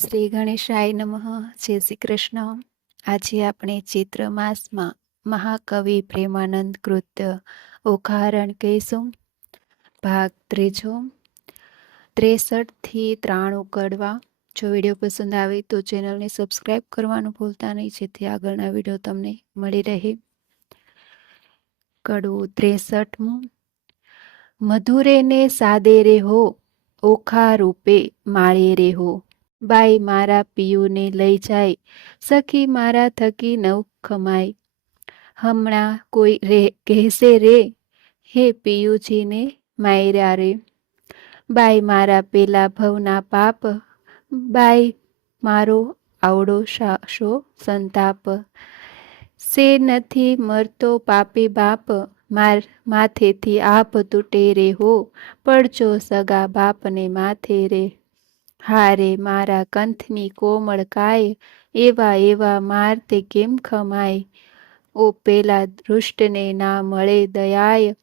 શ્રી ગણેશાય નમઃ. જય શ્રી કૃષ્ણ. આજે આપણે ચૈત્ર માસમાં મહાકવિ પ્રેમાનંદ કૃત ઓખારણ કહીશું. ભાગ ત્રીજો, 63 થી 93 કડવા. જો વિડીયો પસંદ આવે તો ચેનલને સબસ્ક્રાઈબ કરવાનું ભૂલતા નહીં, જેથી આગળના વિડીયો તમને મળી રહે. કડવું 63મું. મધુરે ને સાદે રે હો, ઓખા રૂપે માળે રે હો. બાઈ મારા પિયુને લઈ જાય, સખી મારા થકી નવ ખમાય. હમણાં કોઈ કહેશે રે, હે પિયુજીને માર્યા રે. બાઈ મારા પેલા ભવના પાપ, બાઈ મારો આવડો શો સંતાપ. સે નથી મરતો પાપી બાપ, માથેથી આભ તૂટે રે હો, પડજો સગા બાપને માથે રે. હારે મારા કંથની કોમળ કાય, એવા એવા માર તે કેમ ખમાય. ઓ પેલા દૃષ્ટને ના મળે દયાય,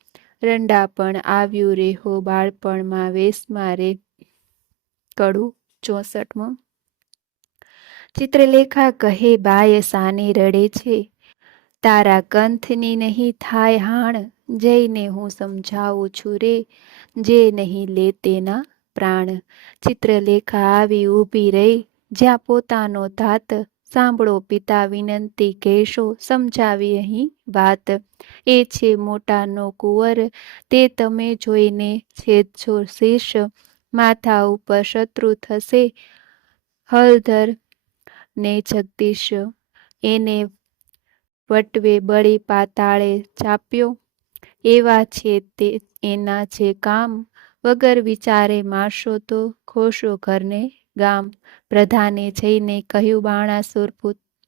રંડાપણ આવ્યું રે હો બાળપણમાં વેશમાં રે. કડું 64મું. ચિત્રલેખા કહે બાય સાને રડે છે, તારા કંથની નહીં થાય હાણ. જઈને હું સમજાવું છું રે, જે નહીં લે તેના પ્રાણ. ચિત્રલેખા આવી ઊભી રહી, જ્યાં પોતાનો ધાત. સાંભળો પિતા વિનંતી કહેશો, સમજાવી અહીં વાત. એ છે મોટાનો કુંવર, તે તમે જોઈને છેદશો શીશ. માથા ઉપર શત્રુ થશે, હળધર ને જગદીશ. એને વટવે બળી પાતાળે ચાપ્યો, એવા છે તે એના જે કામ. વગર વિચારે મારશો તો ખોશો ઘરને ગામ. પ્રધાને જઈને કહ્યું બાણાસુર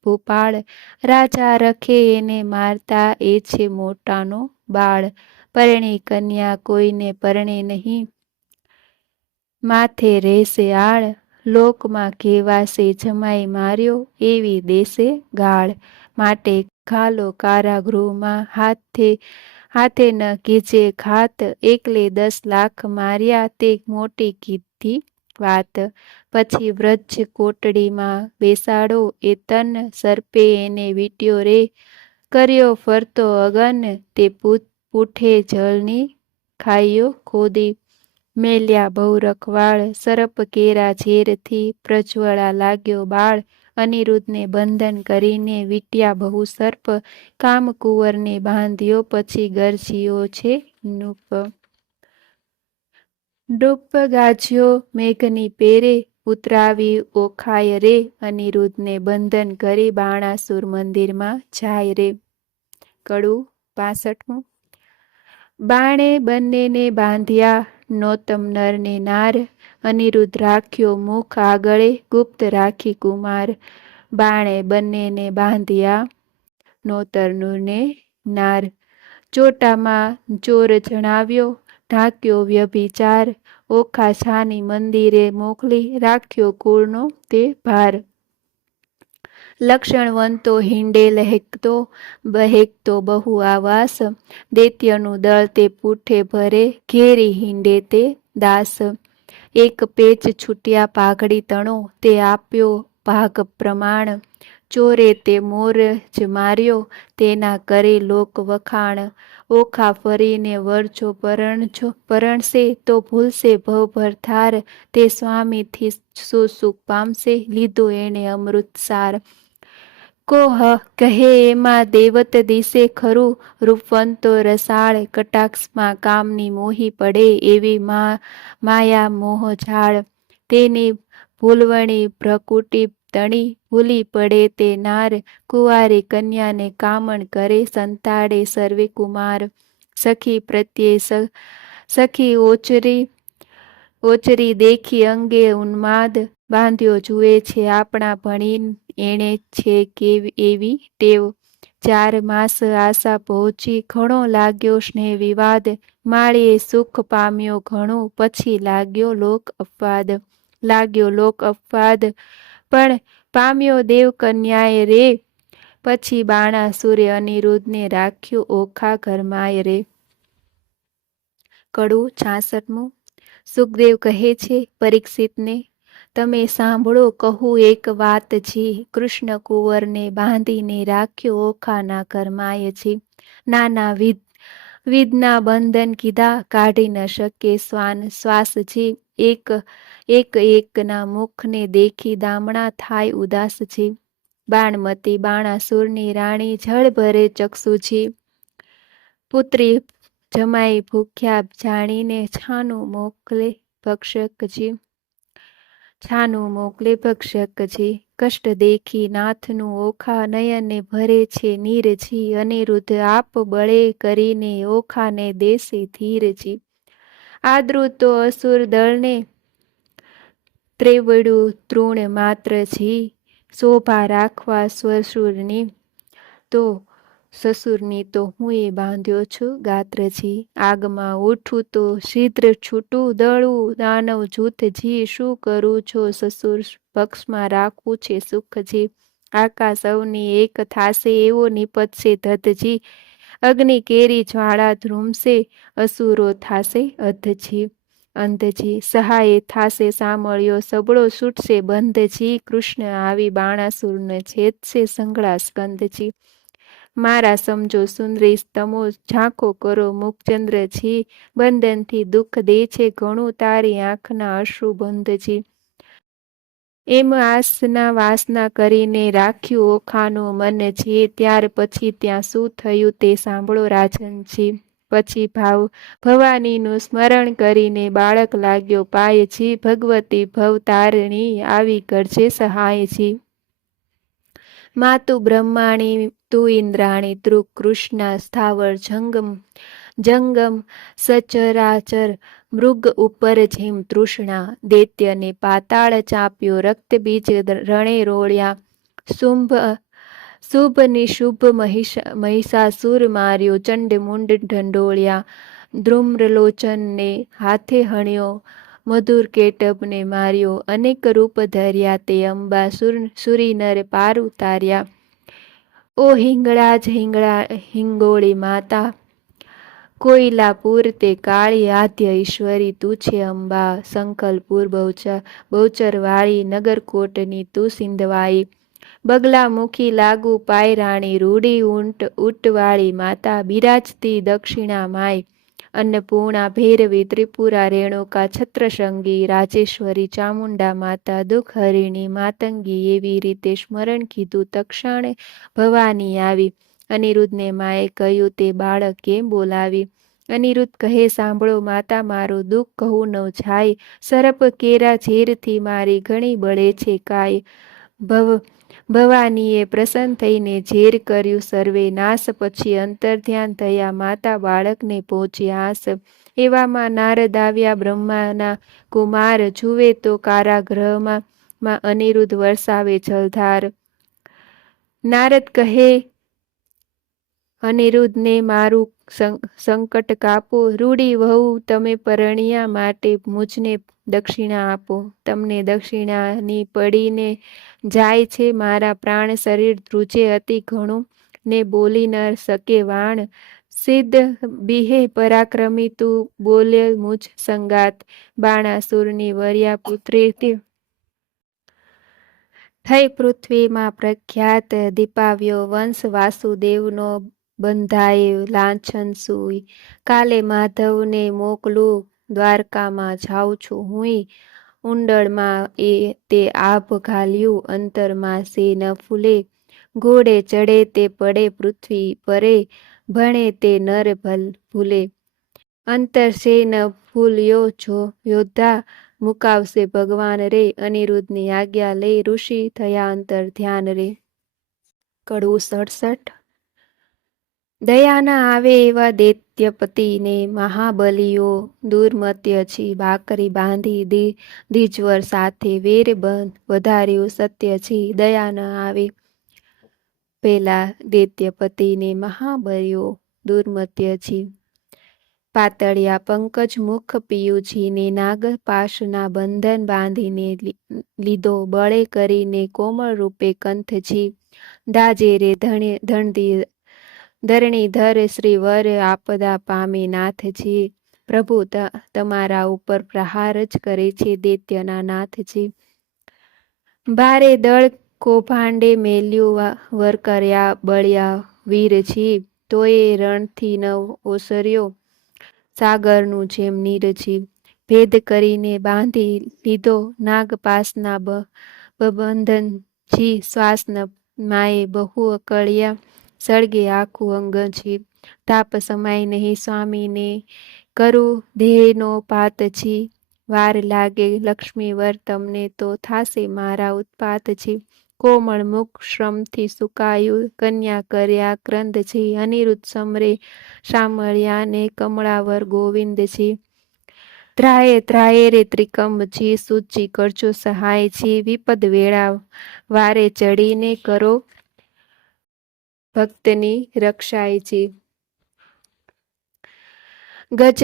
ભૂપાળ, રાજા રખે એને મારતા, એ છે મોટાનો બાળ. પરણી કન્યા કોઈને પરણે નહીં, માથે રહેશે આળ. લોકમાં કહેવાશે જમાઈ માર્યો, એવી દેશે ગાળ. માટે ઘાલો કારાગૃહમાં, હાથે ન કીજે ઘાત. એકલે 10 લાખ માર્યા, તે મોટી કીધી વાત. પછી વ્રજ કોટડીમાં બેસાડો, એ તન સર્પે એને વીટ્યો રે. કર્યો ફરતો અગન, તે પૂઠે જળની ખાઈઓ ખોદી. મેલ્યા બહુ રખવાળ, સર્પ કેરા ઝેરથી, પ્રજ્વળા લાગ્યો બાળ. અનિરુદ્ધને બંધન કરીને વીટ્યા બહુ સર્પ, કામકુંવરને બાંધ્યો પછી ગરજ્યો છે નૃપ. નૃપ ગાજ્યો મેઘની પેરે, ઉતરાવી ઓખાય રે. અનિરુદ્ધને બંધન કરી બાણાસુર મંદિરમાં જાય રે. કડું 65મું. બાણે બંનેને બાંધ્યા, નોતમ નર ને નાર. અનિરુદ્ધ રાખ્યો મુખ આગળે, ગુપ્ત રાખી કુમાર. બાણે બંનેને બાંધ્યા, નોતર ને નાર. ચોટામાં ચોર જણાવ્યો, ઢાંક્યો વ્યભિચાર. ઓખા છાની મંદિરે મોકલી, રાખ્યો કુળનો તે ભાર. લક્ષણવંતો હિંડે લહેકતો, બહેકતો બહુ આવાસ. દૈત્યનું દળ તે પૂઠે ભરે, ઘેરી હિંડે તે દાસ. એક પેચ છૂટ્યા પાઘડી તણો, તે આપ્યો ભાગ પ્રમાણ. ચોરે તે મોર જ માર્યો, તેના કરે લોક વખાણ. ઓખા ફરીને વરજો પરણશે, તો ભૂલશે ભવભર થાર. તે સ્વામીથી સુખ પામશે, લીધો એણે અમૃતસાર. કોહ કહે એમાં દેવત દિશે ખરું, રૂપવંતો રસાળ. કટાક્ષમાં કામની મોહી પડે, એવી માયા મોહ ઝાળ. તેની ભૂલવણી ભ્રકુટી તણી, ભૂલી પડે તે નાર. કુંવારી કન્યાને કામણ કરે, સંતાડે સર્વે કુમાર. સખી પ્રત્યે સખી ઓચરી દેખી અંગે ઉન્માદ. બાંધ્યો જુએ છે આપણા ભણી, એણે છે કેવી એવી ટેવ. 4 માસ આશા પહોંચી, ઘણો લાગ્યો સ્નેહ વિવાદ. માળીએ સુખ પામ્યો ઘણું, પછી લાગ્યો લોક અપવાદ. પણ પામ્યો દેવ કન્યાએ રે, પછી બાણાસુરે અનિરુદ્ધને રાખ્યો ઓખા ઘરમાય રે. કડું 66મું. સુખદેવ કહે છે પરીક્ષિતને, તમે સાંભળો કહું એક વાત છે, કૃષ્ણ કુંવરને બાંધીને રાખ્યો ઓખાના ઘરમાય છે. નાના વિધના બંધન કીધા, કાઢી ન શકે શ્વાસ છે. એકના મુખને દેખી દામણા થાય ઉદાસ છે. બાણમતી બાણાસુરની રાણી જળ ભરે ચક્ષુ છે. પુત્રી જમાઈ ભૂખ્યા જાણીને છાનું મોકલે ભક્ષક છે. કષ્ટ દેખી નાથનું ઓખા નયને ભરે છે નીર છે. અનિરુદ્ધ આપ બળે કરીને ઓખાને દેશે ધીર છે. આદૃતો અસુર દળને ત્રેવડું તૃણ માત્ર છે. શોભા રાખવા સસુરની તો હું એ બાંધ્યો છું ગાત્ર છે. આગમાં ઉઠું તો શીદ્ર છૂટું, દળું દાનવ જૂથ જી. શું કરું છો સસુર પક્ષમાં રાખવું છે સુખ જી. આકાશ અવની એક થાશે એવો નિપતશે ધધજી. અગ્નિ કેરી જ્વાળા ધ્રુમશે, અસુરો થાશે અંધજી. સહાય થાશે સામળ્યો સબળો, છૂટશે બંધજી. કૃષ્ણ આવી બાણાસુરને છેદશે સંઘળા સ્કંદજી. મારા સમજો સુંદરી તમો ઝાંખો કરો મુખચંદ્ર જી. બંધનથી દુઃખ દે છે ઘણું, તારી આંખના અશ્રુ બંધજી. એમ આસના વાસના કરીને રાખ્યું ઓખાનું મન છે. ત્યાર પછી ત્યાં શું થયું તે સાંભળો રાજનજી. પછી ભવાનીનું સ્મરણ કરીને બાળક લાગ્યો પાયજી. ભગવતી ભવતારણી આવી કરજે સહાયજી. માતુ બ્રહ્માણી તું ઇન્દ્રાણી તું કૃષ્ણા, સ્થાવર જંગમ સચરાચર મૃગ ઉપર જેમ તૃષ્ણા. દૈત્યને પાતાળ ચાપ્યો, રક્ત બીજ રણે રોળ્યા. શુભ નિશુભ મહિષાસુર માર્યો, ચંડ મુંડ ઢંઢોળ્યા. ધ્રુમ્રલોચનને હાથે હણ્યો, મધુર કેટભને માર્યો. અનેક રૂપ ધર્યા તે અંબા, સુરી નર પાર ઉતાર્યા. ઓ હિંગોળી માતા, કોઈલાપુર તે કાળી. આદ્ય ઈશ્વરી તું છે અંબા, સંકલપુર બહુચરવાળી. નગરકોટની તું સિંધવાઈ, બગલા મુખી લાગુ પાય રાણી. રૂડી ઊંટવાળી માતા, બિરાજતી દક્ષિણા માય. અન્નપૂર્ણા ભૈરવી ત્રિપુરા રેણુકા, છત્રસંગી રાજેશ્વરી ચામુંડા માતા. દુઃખ હરિણી માતંગી એવી રીતે સ્મરણ કીધું તક્ષણે ભવાની આવી. અનિરુદ્ધને માએ કહ્યું તે બાળક કેમ બોલાવી. અનિરુદ્ધ કહે સાંભળો માતા મારું દુઃખ કહું ન જાય. સરપ કેરા ઝેરથી મારી ઘણી બળે છે કાય. ભવાનીએ પ્રસન્ન થઈને ઝેર કર્યું સર્વે નાશ. પછી અંતર્ધ્યાન થયા માતા બાળકને પહોંચ્યા આસ. એવામાં નારદ આવ્યા બ્રહ્માના કુમાર. જુએ તો કારાગૃહમાં અનિરુદ્ધ વરસાવે જલધાર. નારદ કહે અનિરુદ્ધને મારું સંકટ કાપો. રૂડી વહુ તમે પરણ્યા માટે મુજને દક્ષિણા આપો. તમને દક્ષિણાની પડીને જાય છે મારા પ્રાણ. શરીર ધ્રુજે અતિ ઘણું ને બોલી ન શકે વાણ. સિદ્ધ બિહે પરાક્રમી તું બોલે મુજ સંગાત. બાણાસુરની વર્યા પુત્રી થઈ પૃથ્વીમાં પ્રખ્યાત. દીપાવ્યો વંશ વાસુદેવનો બંધાય લાંછન સુઈ. કાલે માધવને મોકલું દ્વારકામાં જાઉં છું હુંય. ઉંડળમાં તે આભ ઘાલ્યું, અંતરમાં સે ન ફૂલે. ઘોડે ચડે તે પડે પૃથ્વી પરે, ભણે તે નર ભૂલે. અંતર સે ન ફૂલ્યો જો યોદ્ધા, મુકાવશે ભગવાન રે. અનિરુદ્ધની આજ્ઞા લઈ ઋષિ થયા અંતર ધ્યાન રે. કડવું 67. દયાના આવે એવા દૈત્યપતિને મહાબલીઓ દુર્મત્ય છી. ભાકરી બાંધી ધીજવર સાથે વેર વધાર્યું સત્ય છી. દયા ન આવે પેલા દૈત્યપતિને મહાબલીઓ દુર્મત્ય છી. પાતળિયા પંકજ મુખ પિયુજીને નાગપાશના બંધન બાંધીને લીધો. બળે કરીને કોમળ રૂપે કંથજી. દાજે રે ધરણીધર શ્રીવર આપદા પામી નાથજી. પ્રભુ તમારા ઉપર પ્રહાર જ કરે છે દૈત્યના નાથજી. બારે દળ કૌભાંડે મેલ્યું વર કર્યા બળ્યા વીર છી, તોય રણથી નવ ઓસર્યો સાગરનું જેમ નીરજી, ભેદ કરીને બાંધી લીધો નાગપાસના બંધન જી, શ્વાસન માએ બહુ અકળ્યા સળગે આખું અંગ જી, તાપ સમાય નહીં સ્વામીને કરું દેહનો પાત છી, વાર લાગે લક્ષ્મીવર તમને તો થાશે મારા ઉત્પાત છી, કોમળ મુખ શ્રમથી સુકાયું કન્યા કર્યા ક્રંદ છી, અનિરુદ્ધ સમરે શામળિયા ને કમળાવર ગોવિંદ છી, ત્રાએ ત્રાએ રે ત્રિકંબ છી, સૂચી કરજો સહાય છી, વિપદ વેળા વારે ચડીને કરો ભક્તની રક્ષાય છી, ગજ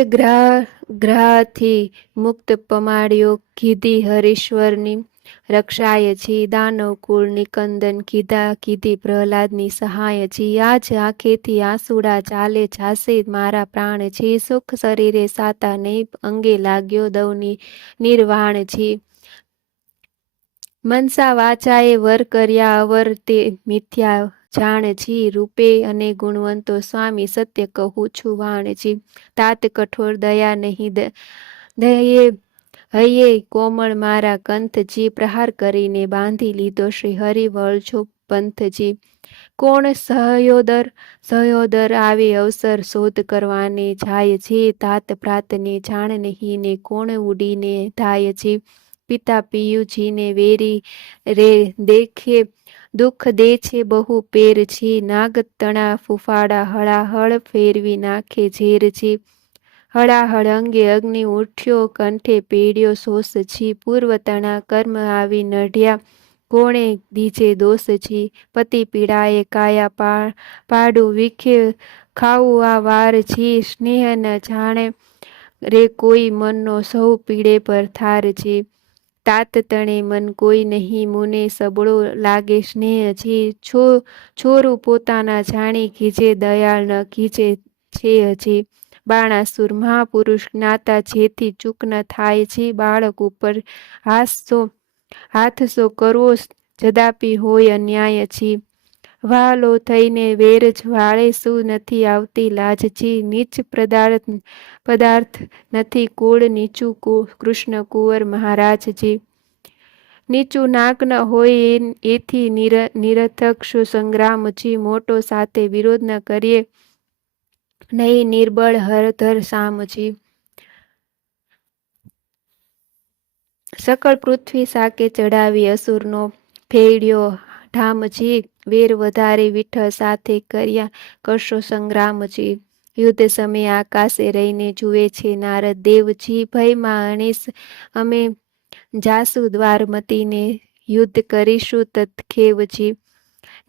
ગ્રહથી મુક્ત પમાડ્યો કીધી હરીશ્વરની રક્ષાય છી, દાનવ કુળ નિકંદન કીધી પ્રહલાદની સહાય છી, આજ આંખેથી આંસુડા ચાલે જાશે મારા પ્રાણ છી, સુખ શરીરે સાતા નહીં અંગે લાગ્યો દવની નિર્વાણ છી, મનસા વાચાએ વર કર્યા અવર તે મિથ્યા જાણ છી, રૂપે અને ગુણવંતો સ્વામી સત્ય કહું છું વાણ છી, તાત કઠોર દયા નહીં દયે હૈયે કોમળ મારા કંથજી, પ્રહાર કરીને બાંધી લીધો શ્રી હરિ વળજો પંથજી, કોણ સહયોદર આવે અવસર શોધ કરવાને જાય છે, તાત પ્રાતને જાણ નહીં ને કોણ ઉડીને ધાય છે, પિતા પિયુજીને વેરી રે દેખે દુઃખ દે છે બહુ પેર છે, નાગ તણા ફૂફાડા હળાહળ ફેરવી નાખે ઝેર છે, હળાહળ અંગે અગ્નિ ઉઠ્યો કંઠે પેડ્યો શોષ છી, પૂર્વ તણા કર્મ આવી નઢ્યા કોણે દીજે દોષ છી, પતિ પીડાએ કાયા પાડું વિખે ખાવું આ વાર છી, સ્નેહ ન જાણે રે કોઈ મનનો સૌ પીડે પર થાર છે, તાત તણે મન કોઈ નહીં મુને સબળો લાગે સ્નેહ છી, છોરું પોતાના જાણી કીજે દયાળ ન કીજે છે હજી, બાણાસુર મહાપુરુષ જ્ઞાતા જેથી ચૂક ન થાય છે, બાળક ઉપર હાથસો કરવો જદાપી હોય અન્યાય છી, વાલો થઈને વેર વાળે શું નથી આવતી લાજ છી, નીચ પદાર્થ નથી કુળ નીચું કૃષ્ણ કુંવર મહારાજજી, નીચું નાક ન હોય એથી નિરથક શું સંગ્રામ છી, મોટો સાથે વિરોધ ન કરીએ નહીં નિર્બળ હરધર સામ છી, સકળ પૃથ્વી સાકે ચડાવી અસુરનો ફેડ્યો ઢામ છી, વેર વધારે વિઠ્ઠલ સાથે કરશો સંગ્રામ છી, યુદ્ધ સમયે આકાશે રહીને જુએ છે નારદ દેવજી, ભયમાં અણીશ અમે જાસુ દ્વારમતીને યુદ્ધ કરીશું તત્ખેવજી,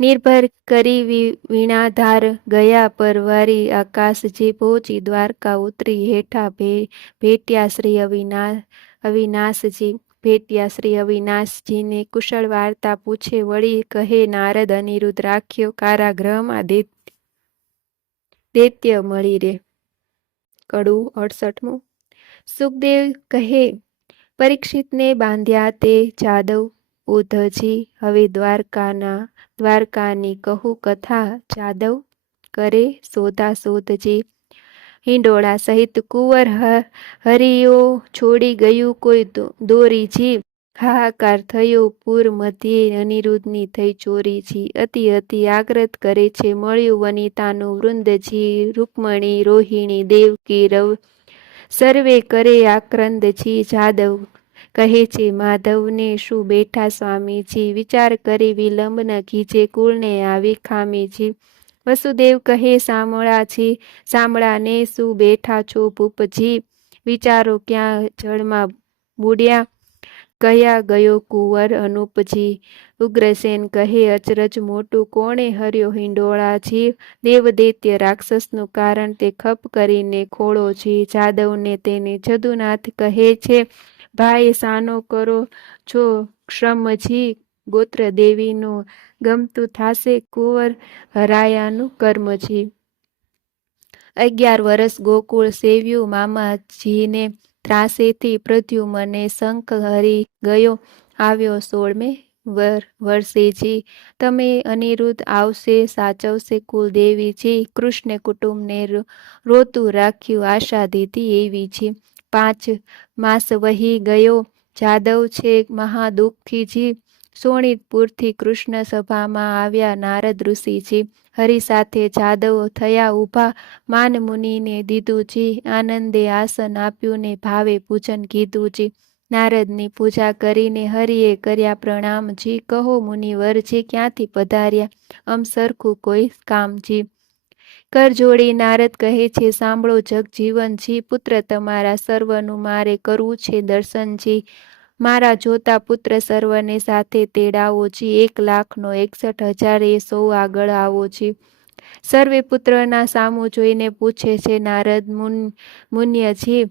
નિર્ભર કરી વીણાધાર ગયા પરવારી આકાશજી, પહોંચી દ્વારકા ઉતરી હેઠા ભેટ્યા શ્રી અવિનાશજી, ભેટ્યા શ્રી અવિનાશજીને કુશળ વાર્તા પૂછે વળી કહે નારદ અનિરુદ્ધ રાખ્યો કારાગૃહમાં દૈત્ય મળી રે, કડું 68મું. સુખદેવ કહે પરીક્ષિતને બાંધ્યા તે જાદવ ઉધજી, હવે દ્વારકાની કહું કથા જાદવ કરે શોધાશોધજી, હિંડોળા સહિત કુંવર હરિયો છોડી ગયું કોઈ દોરીજી, હાહાકાર થયો પૂર મધ્યે અનિરુદ્ધની થઈ ચોરીજી, અતિ આગ્રત કરે છે મળ્યું વનિતાનું વૃંદજી, રૂકમણી રોહિણી દેવકી સર્વે કરે આક્રંદજી, જાદવ કહે છે માધવને શું બેઠા સ્વામીજી, વિચાર કરી વિલંબ ન કીજે કુળને આવી ખામીજી, વસુદેવ કહે સાંભળાને શું બેઠા છો ભૂપજી, વિચારો ક્યાં જળમાં બુડ્યા કયા ગયો કુંવર અનુપજી, ઉગ્રસેન કહે અચરજ મોટું કોણે હર્યો હિંડોળાજી, દેવદૈત્ય રાક્ષસનું કારણ તે ખપ કરીને ખોળો જી, જાદવને તેને જદુનાથ કહે છે ભાઈ સાનો કરો છો શ્રમજી, ગોત્ર દેવીનો ગમતું થાશે કુંવર હરાયાનું કર્મજી, 11 વર્ષ ગોકુળ સેવ્યું મામાજીને ત્રાસેથી પ્રદ્યુમને શંખ હરી ગયો આવ્યો 16મે વર્ષેજી. તમે અનિરુદ્ધ આવશે સાચવશે કુલદેવીજી. કૃષ્ણ કુટુંબને રોતું રાખ્યું આશા દીધી એવીજી. 5 માસ વહી ગયો જાદવ છે મહાદુઃખીજી. સોણિતપુરથી કૃષ્ણ સભામાં આવ્યા નારદ ઋષિજી. હરિ સાથે જાદવ થયા ઊભા. માન મુનિને દીધુંજી. આનંદે આસન આપ્યું ને ભાવે પૂજન કીધુંજી. નારદની પૂજા કરીને હરિએ કર્યા પ્રણામજી. કહો મુનિવરજી ક્યાંથી પધાર્યા અમ સરખું કોઈ કામજી. કર જોડી નારદ કહે છે સાંભળો જગજીવનજી. પુત્ર તમારા સર્વનું મારે કરવું છે દર્શનજી. મારા જોતા પુત્ર સર્વને સાથે તેડાવોજી. 1,61,000 એ સૌ આગળ આવોજી. સર્વે પુત્રના સામું જોઈને પૂછે છે નારદ મુન્યજી.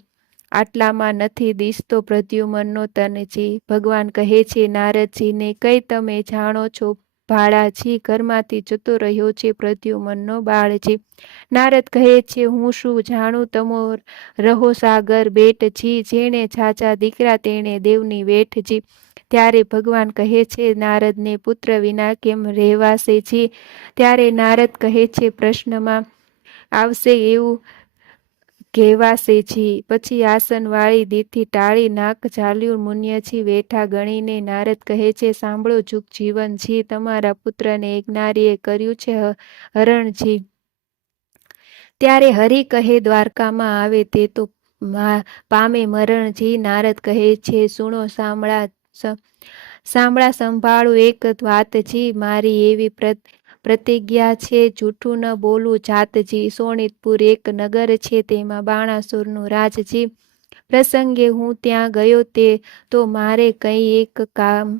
આટલામાં નથી દિસતો પ્રદ્યુમનનો તનજી. ભગવાન કહે છે નારદજીને કઈ તમે જાણો છો ભાળાજી. ઘરમાંથી જતો રહ્યો છે પ્રદ્યુમનનો બાળજી. નારદ કહે છે હું શું જાણું તમો રહો સાગર બેટજી. જેણે છાછા દીકરા તેણે દેવની વેઠજી. ત્યારે ભગવાન કહે છે નારદને પુત્ર વિના કેમ રહેવાશે જી. ત્યારે નારદ કહે છે પ્રશ્નમાં આવશે એવું કહેવાશે જી. પછી આસન વાળી દીથી ટાળી નાક ચાલ્યું મુન્યજી વેઠા ગણીને. નારદ કહે છે સાંભળો જુગ જીવનજી. તમારા પુત્રને એક નારીએ કર્યું છે હરણજી. ત્યારે હરિ કહે દ્વારકામાં આવે તે તો પામે મરણજી. નારદ કહે છે સુણો સાંભળા સંભાળું એક વાતજી. મારી એવી પ્રતિજ્ઞા છે જૂઠું ન બોલું જાતજી. સોણિતપુર એક નગર છે તેમાં બાણાસુરનું રાજજી. પ્રસંગે હું ત્યાં ગયો તે તો મારે કંઈ એક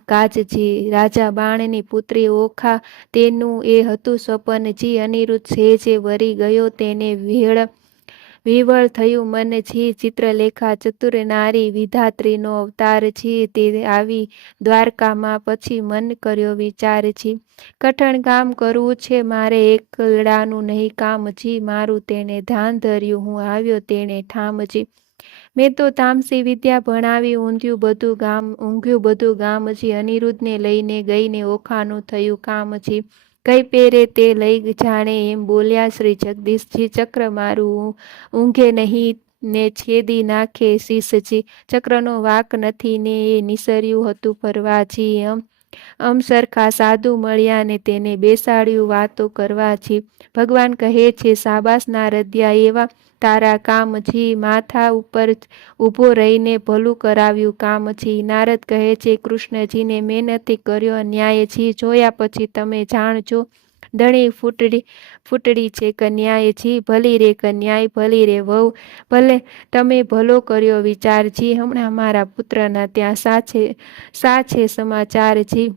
કાજજી. રાજા બાણની પુત્રી ઓખા તેનું એ હતું સ્વપનજી. અનિરુદ્ધ સેજે વરી ગયો તેને વિહવળ થયું મનજી. ચિત્રલેખા ચતુર નારી વિધાત્રીનો અવતારજી. તે આવી દ્વારકામાં પછી મન કર્યો વિચારજી. કઠણ કામ કરવું છે મારે એકલાનું નહીં કામજી. મારું તેને ધાન ધર્યું હું આવ્યો તેને ઠામજી. મેં તો તામસી વિદ્યા ભણાવી ઊંઘ્યું બધું ગામજી. અનિરુદ્ધને લઈને ગઈને ઓખાનું થયું કામજી. કઈ પેરે તે લઈ જાણે એમ બોલ્યા શ્રી જગદીશજી. ચક્ર મારું ઊંઘે નહીં ને છેદી નાખે શીશજી. ચક્રનો વાક નથી ને એ નિસર્યું હતું ફરવાજી. અમ સરખા સાધુ મળ્યા ને તેને બેસાડ્યું વાતો કરવાજી. ભગવાન કહે છે સાબાસ નારદિયા એવા તારા કામજી. માથા ઉપર ઊભો રહીને ભલું કરાવ્યું કામજી. નારદ કહે છે કૃષ્ણજીને મેં નથી કર્યો અન્યાયજી. જોયા પછી તમે જાણજો ધણી ફૂટડી છે કન્યાયજી. ભલી રે કન્યાય ભલી રે વહુ. ભલે તમે ભલો કર્યો વિચારજી. હમણાં મારા પુત્રના ત્યાં સા છે સમાચારજી.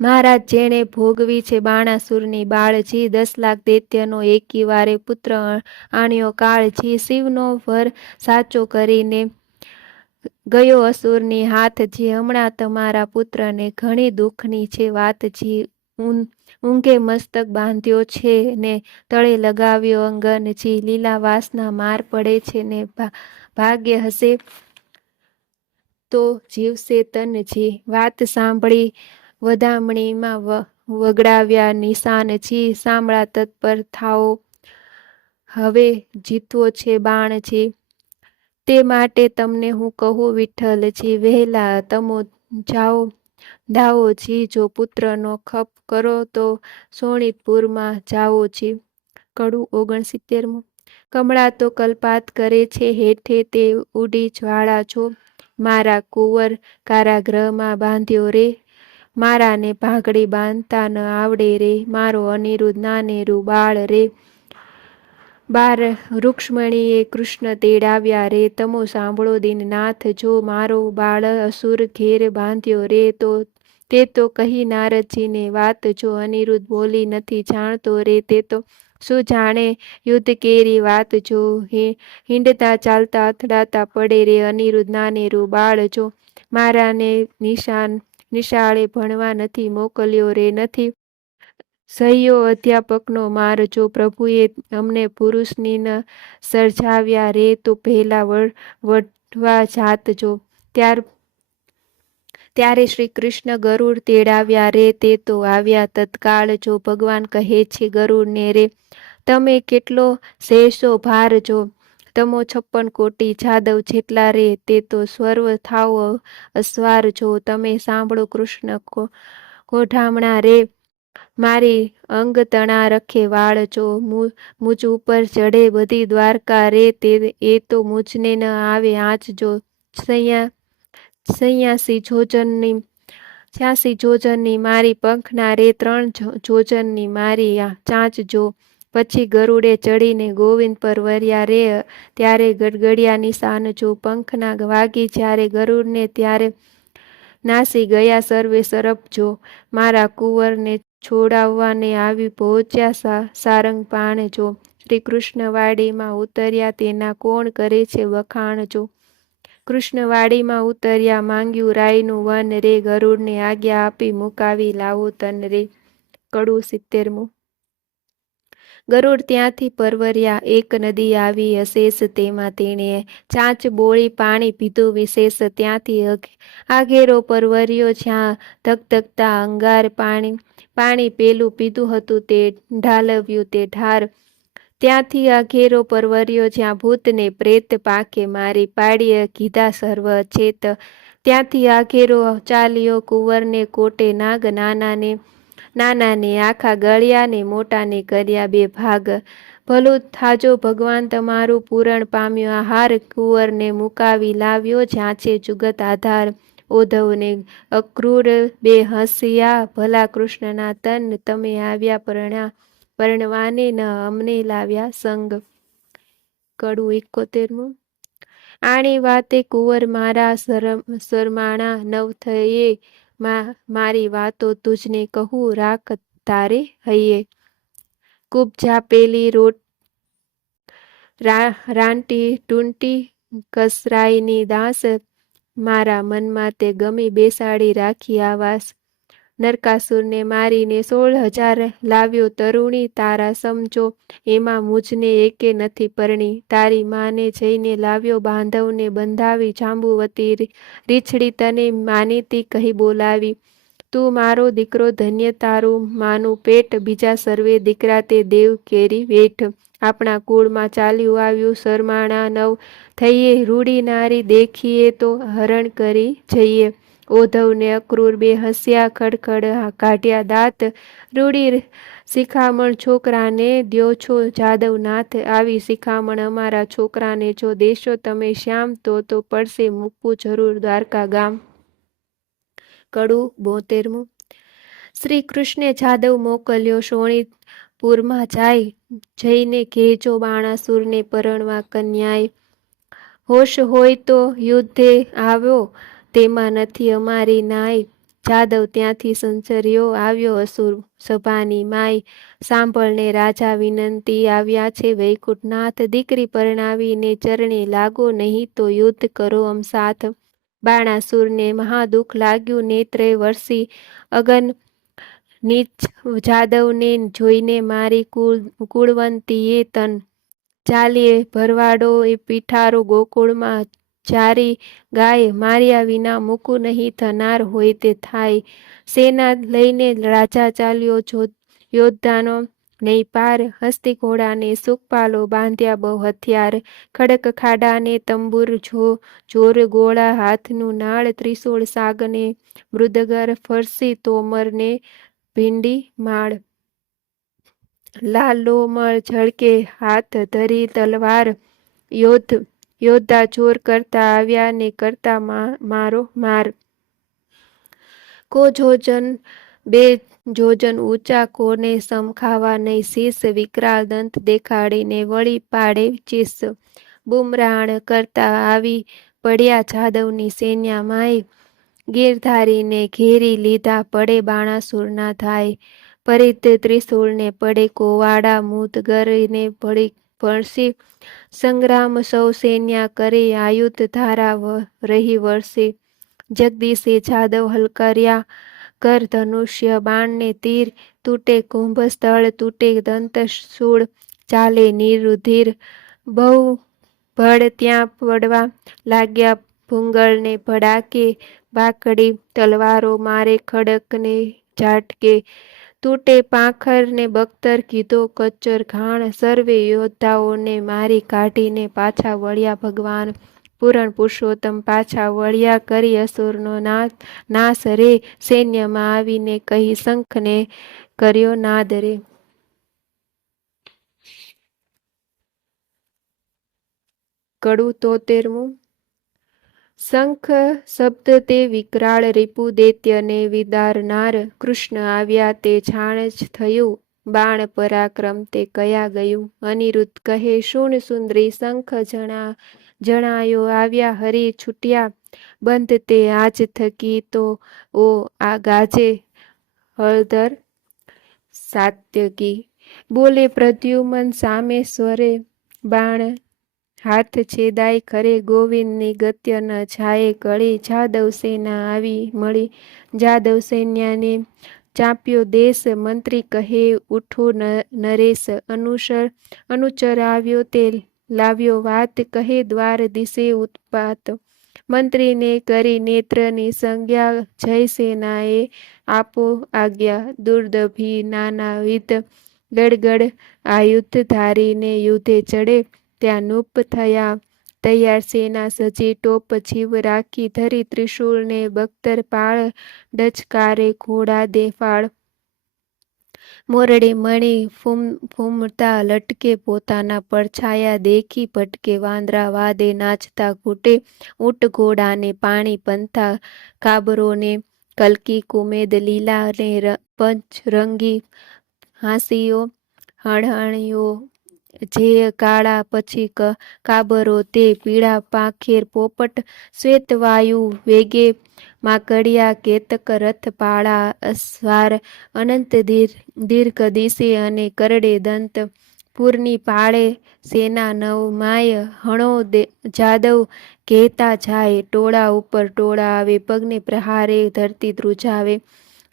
મહારાજ જેણે ભોગવી છે બાણાસુરની બાળજી. 10 લાખ દૈત્યનો એકી વારે પુત્ર આણ્યો કાળજી. શિવનો વર સાચો કરીને ગયો અસુરની હાથજી. હમણાં તમારા પુત્રને ઘણી દુઃખની છે વાતજી. ઊંઘે મસ્તક બાંધ્યો છે ને તળે લગાવ્યો અંગનજી. લીલા વાસના માર પડે છે ને ભાગ્ય હશે તો જીવશે તનજી. વાત સાંભળી વધામણીમાં વગડાવ્યા નિશાનજી. સાંભળા તત્પર થાઓ હવે જીતવો છે બાણજી. તે માટે તમને હું કહું વિઠ્ઠલજી. વહેલા તમો જાઓ ધાવોજી. જો પુત્રનો ખપ કરો તો સોણિતપુરમાં જાઓજી. કડું 69. કમળા તો કલ્પાત કરે છે હેઠે તે ઉડી જ્વાળા છો. મારા કુંવર કારાગૃહમાં બાંધ્યો રે. મારાને ભાગડી બાંધતા ન આવડે રે. મારો અનિરુદ્ધ નાનેરું બાળ રે. બાર રૂક્ષ્મણીએ કૃષ્ણ તેડાવ્યા રે. તમો સાંભળો દીનનાથ જો. મારો બાળ અસુર ઘેર બાંધ્યો રે. તે તો કહી નારદજીને વાત જો. અનિરુદ્ધ બોલી નથી જાણતો રે. તે તો શું જાણે યુદ્ધ કેરી વાત જો. હિંડતા ચાલતા અથડાતા પડે રે. અનિરુદ્ધ નાનેરું બાળ જો. મારાને નિશાળે ભણવા નથી મોકલ્યો રે. નથી સહ્યો અધ્યાપકનો માર જો. પ્રભુએ અમને પુરુષની ન સર્જાવ્યા રે. તો પહેલા વઢવા જાત જો. ત્યારે શ્રી કૃષ્ણ ગરુડ તેડાવ્યા રે, તે તો આવ્યા તત્કાળ જો. ભગવાન કહે છે ગરુડને રે, તમે કેટલો સહેશો ભાર જો. તમો 56 કોટી જાદવ જેટલા રે, તે તો સર્વ થાવ અસવાર જો. તમે સાંભળો કૃષ્ણ કોઢામણા રે, મારી અંગ તણા રખે વાળ જો. મુજ ઉપર ચડે બધી દ્વારકા રે, એ તો મુજને ન આવે આંચ જો. 86 જોજનની મારી પંખના રે, 3 જોજનની મારી ચાંચ જો. પછી ગરુડે ચડીને ગોવિંદ પર વર્યા રે, ત્યારે ગડગડિયા નિશાન જો. પંખના વાગી જ્યારે ગરુડને, ત્યારે નાસી ગયા સર્વે સરપ જો. મારા કુંવરને છોડાવવાને આવી પહોંચ્યા સારંગ પાણ જો. શ્રી કૃષ્ણ વાડીમાં ઉતર્યા, તેના કોણ કરે છે વખાણ જો. કૃષ્ણ વાડીમાં ઉતર્યા, માંગ્યું રાયનું વન રે, ગરુડને આજ્ઞા આપી મુકાવી લાવો તન રે. કડું 70મું. ગરુડ ત્યાંથી પરવર્યા, એક નદી આવી અશેષ, તેમાં તેણે ચાંચ બોળી પાણી પીધું વિશેષ. ત્યાંથી આઘેરો પરવર્યો, જ્યાં ધગધગતા અંગાર પાણી પેલું પીધું હતું તે ઢાલવ્યું તે ઢાર. ત્યાંથી આઘેરો પરવર્યો, જ્યાં ભૂતને પ્રેત પાંખે મારી પાડીએ કીધા સર્વ ચેત. ત્યાંથી આઘેરો ચાલ્યો કુંવરને કોટે નાગ, નાનાને આખા ગળ્યા ને મોટાને કર્યા 2 ભાગ. ભલું થાજો ભગવાન તમારું પૂરણ પામ્યો આહાર, કુંવરને મુકાવી લાવ્યો જ્યાં છે જુગત આધાર. ઓધવને અક્રૂર 2 હસ્યા, ભલા કૃષ્ણના તન તમે આવ્યા પરણવાને, ન અમને લાવ્યા સંગ. કડું 71મું. આણી વાતે કુંવર મારા શરમાણા, નવ થયે મારી વાતો તુજને કહું, રાખ તારે હૈયે. કુબજા પેલી રાંટી ટૂંટી, કસરાઈની દાસ, મારા મનમાં તે ગમી બેસાડી રાખી આવાસ. નરકાસુરને મારીને 16,000 લાવ્યો તરુણી, તારા સમજો એમાં મુજને એકે નથી પરણી. તારી માને જઈને લાવ્યો બાંધવને બંધાવી, જાંબુવતી રીછડી તને માનીતી કહી બોલાવી. તું મારો દીકરો ધન્ય તારું માનું પેટ, બીજા સર્વે દીકરા તે દેવ કેરી વેઠ. આપણા કુળમાં ચાલ્યું આવ્યું શરમાણા, નવ થઈએ રૂડી નારી, દેખીએ તો હરણ કરી જઈએ. ઓધવને અક્રૂર 2 હસ્યા, ખડખડ કાઢ્યા દાંત, રૂડી શિખામણ છોકરાને દ્યો છો જાદવનાથ. આવી શિખામણ અમારા છોકરાને જો દેશો તમે શ્યામ, તો પડશે મૂકવું જરૂર દ્વારકા ગામ. કડું 72મું. શ્રી કૃષ્ણે જાદવ મોકલ્યો શોણિતપુરમાં જાય, જઈને કહેજો બાણાસુરને પરણવા કન્યાય. હોશ હોય તો યુદ્ધે આવ્યો, તેમાં નથી અમારી નાય. જાદવ ત્યાંથી સંચર્યો, આવ્યો અસુર સભાની માય. સાંભળને રાજા વિનંતી, આવ્યા છે વૈકુંઠનાથ, દીકરી પરણાવીને ચરણે લાગો, નહીં તો યુદ્ધ કરો અમ સાથ. બાણાસુરને મહાદુઃખ લાગ્યું, નેત્રે વરસી અગન નીચ. જાદવને જોઈને મારી કુળવંતીએ તન. ચાલીએ ભરવાડો એ પીઠારો ગોકુળમાં, ચારી ગાય માર્યા વિના મૂકું નહીં, થનાર હોય તે થાય. સેના લઈને રાજા ચાલ્યો, યોદ્ધાનો નહીં પાર. હસ્તી ઘોડાને સુખપાલો, બાંધ્યા બહુ હથિયાર. ખડક ખાડાને તંબુર જોર ગોળા, હાથનું નાળ ત્રિશૂળ સાગને મૃદગર, ફરસી તોમરને ભીંડી માળ. લાલોમળ ઝળકે હાથ ધરી તલવાર, યોદ્ધા જોર કરતા આવ્યા ને કરતા મારો માર. કો જોજન 2 જોજન ઊંચા, કોને સમ ખાવા નહીં શીશ. વિકરાળ દંત દેખાડીને વળી પાડે ચીસ. બુમરાણ કરતા આવી પડ્યા જાદવની સૈન્યા માય, ગીરધારીને ઘેરી લીધા પડે બાણાસુરના થાય. પરિત ત્રિશૂળને પડે કોવાડા, મુદગરને ભણસી. સંગ્રામ સૌ સૈન્યા કરે, આયુધ ધારા રહી વરસી. જગદીશે જાદવ હલકર્યા કર ધનુષ્ય, બાણને તીર તૂટે કુંભ સ્થળ, તૂટે દંત શૂળ, ચાલે નિરુધિર. બહુ ભળ ત્યાં પડવા લાગ્યા ભૂંગળને ભડાકે, વાકડી તલવારો મારે ખડકને ઝાટકે, તૂટે પાંખર ને બખ્તર કીધો કચ્ચર ઘાણ, સર્વે યોદ્ધાઓને મારી કાઢીને પાછા વળ્યા ભગવાન પૂરણ પુરુષોત્તમ પાછા વળ્યા કરી અસુરનો નાશ રે, સૈન્યમાં આવીને કહી શંખને કર્યો નાદ રે. કડું 73મું. શંખ શબ્દ તે વિકરાળ રીપુ દૈત્યને વિદારનાર, કૃષ્ણ આવ્યા તે જાણ જ થયું, બાણ પરાક્રમ તે કયા ગયું. અનિરુદ્ધ કહે શુણ સુંદરી શંખ જણાયો આવ્યા હરી છૂટ્યા, બંધ તે આજ થકી તો ઓ આ ગાજે હળદર સાત્યકી. બોલે પ્રદ્યુમન સામે સ્વરે, બાણ હાથ છેદાય ખરે, ગોવિંદની ગત્ય ન જાય કળી, જાદવ સેના આવી મળી, જાદવ સૈન્યને ચાંપ્યો દેશ, મંત્રી કહે ઉઠો નરેશ, અનુચર આવ્યો તે લાવ્યો વાત, કહે દ્વાર દિશે ઉત્પાત, મંત્રીને કરી નેત્રની સંજ્ઞા, જય સેનાએ આપો આજ્ઞા, દુર્દભી નાનાવિધ ગડગડ આયુધ ધારીને યુધે ચડે, ત્યાં નૂપ થયા તૈયાર સેના સજી, ટોપ જીવ રાખી ધરી ત્રિશૂળ ને બખ્તર પાળ, ડચકારે ઘોડા દે ફાળ, મોરડે મણી ફૂમતા લટકે, પોતાના પડછાયા દેખી ભટકે, વાંદરા વાદે નાચતા ઘૂટે, ઊંટ ઘોડાને પાણી પંથા, કાબરોને કલકી કુમેદ લીલા ને પંચરંગી હાંસીઓ, હણહણીઓ જે કાળા પછી કાબરો તે પીળા, પાંખેર પોપટ શ્વેત વાયુ વેગે, માકડિયા કેતક રથ પાળા, અશ્વાર અનંત દીર્ઘ દિશે અને કરડે દંત, પૂરની પાળે સેના નવ માય, હણો જાદવ કહેતા જાય, ટોળા ઉપર ટોળા આવે, પગને પ્રહારે ધરતી ધ્રુજાવે,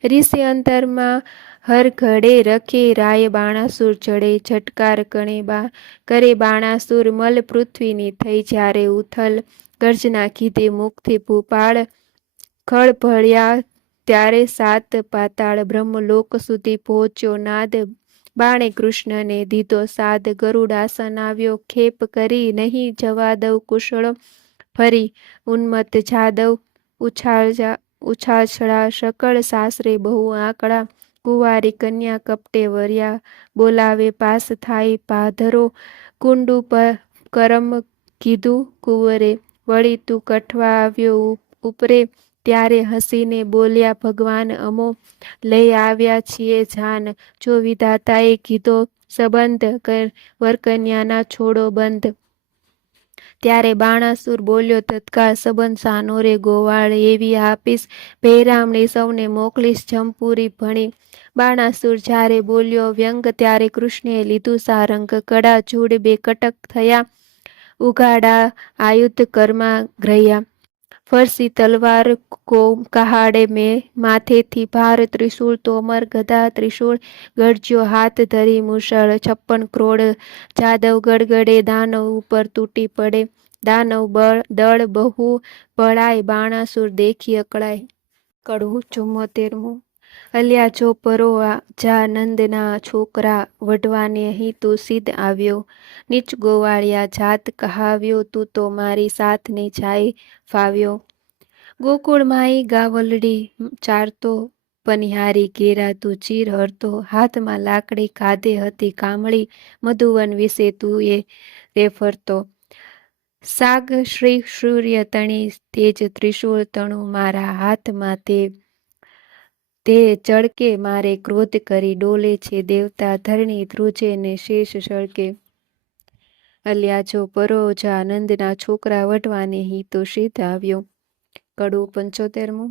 ઋષિ અંતરમાં હર ઘડે રખે, રાય બાણાસુર ચડે, ઝટકાર કરે બાણાસુર, મલ પૃથ્વીની થઈ જ્યારે ઉથલ, ગર્જના કીધી મુખથી ભૂપાળ, ખળ ભળ્યા ત્યારે સાત પાતાળ, બ્રહ્મલોક સુધી પહોંચ્યો નાદ, બાણે કૃષ્ણને દીધો સાદ, ગરુડાસન આવ્યો ખેપ કરી, નહીં જવા દઉં કુશળ ફરી, ઉન્મત્ત જાદવ ઉછાછળા, સકળ સાસરે બહુ આંકડા, કુંવારી કન્યા કપટે વર્યા, બોલાવે પાસ થાય પાધરો, કુંડુ કરમ કીધું કુંવરે, વળી તું કઠવા આવ્યો ઉપરે, ત્યારે હસીને બોલ્યા ભગવાન અમો લઈ આવ્યા છીએ જાન, જો વિધાતાએ કીધો સંબંધ, વરકન્યાના છોડો બંધ. ત્યારે બાણાસુર બોલ્યો તત્કાળ સંબંધ સાનો રે ગોવાળ, એવી આપીશ ભેરામણી સૌને મોકલીશ જમપુરી ભણી. બાણાસુર જ્યારે બોલ્યો વ્યંગ, ત્યારે કૃષ્ણે લીધું સારંગ, કડા ચૂડ બે કટક થયા, ઉઘાડા આયુધ કર્મા ગ્રહ્યા, ફરસી તલવાર કહાડે મેં માથેથી ભાર, ત્રિશૂળ તોમર ગદા ત્રિશૂળ, ગરજ્યો હાથ ધરી મુશળ, 56 કરોડ જાદવ ગડગડે, દાનવ ઉપર તૂટી પડે, દાનવ દળ બહુ પળાય, બાણાસુર દેખી અકળાય. કડવું 74મું. અલ્યા જો પરો જા નંદના છોકરા, વઢવાને અહીં તું સિદ્ધ આવ્યો, નીચ ગોવાળિયા જાત કહાવ્યો, તું તો મારી સાથને જાય ફાવ્યો. ગોકુળ માઈ ગાવલડી ચારતો, પનિહારી ઘેરા તું ચીર હરતો, હાથમાં લાકડી કાંધે હતી કામળી, મધુવન વિશે તું એ રે ફરતો. સાગ શ્રી સૂર્ય તણી તેજ ત્રિશૂળ તણું, મારા હાથમાં તે ચળકે, મારે ક્રોધ કરી ડોલે છે દેવતા, ધરણી ધ્રુજે ને શેષ સળકે. અલ્યા જો પરો જા નંદના છોકરા, વઢવાને હી તો સિદ્ધ આવ્યો. કડવું 75મું.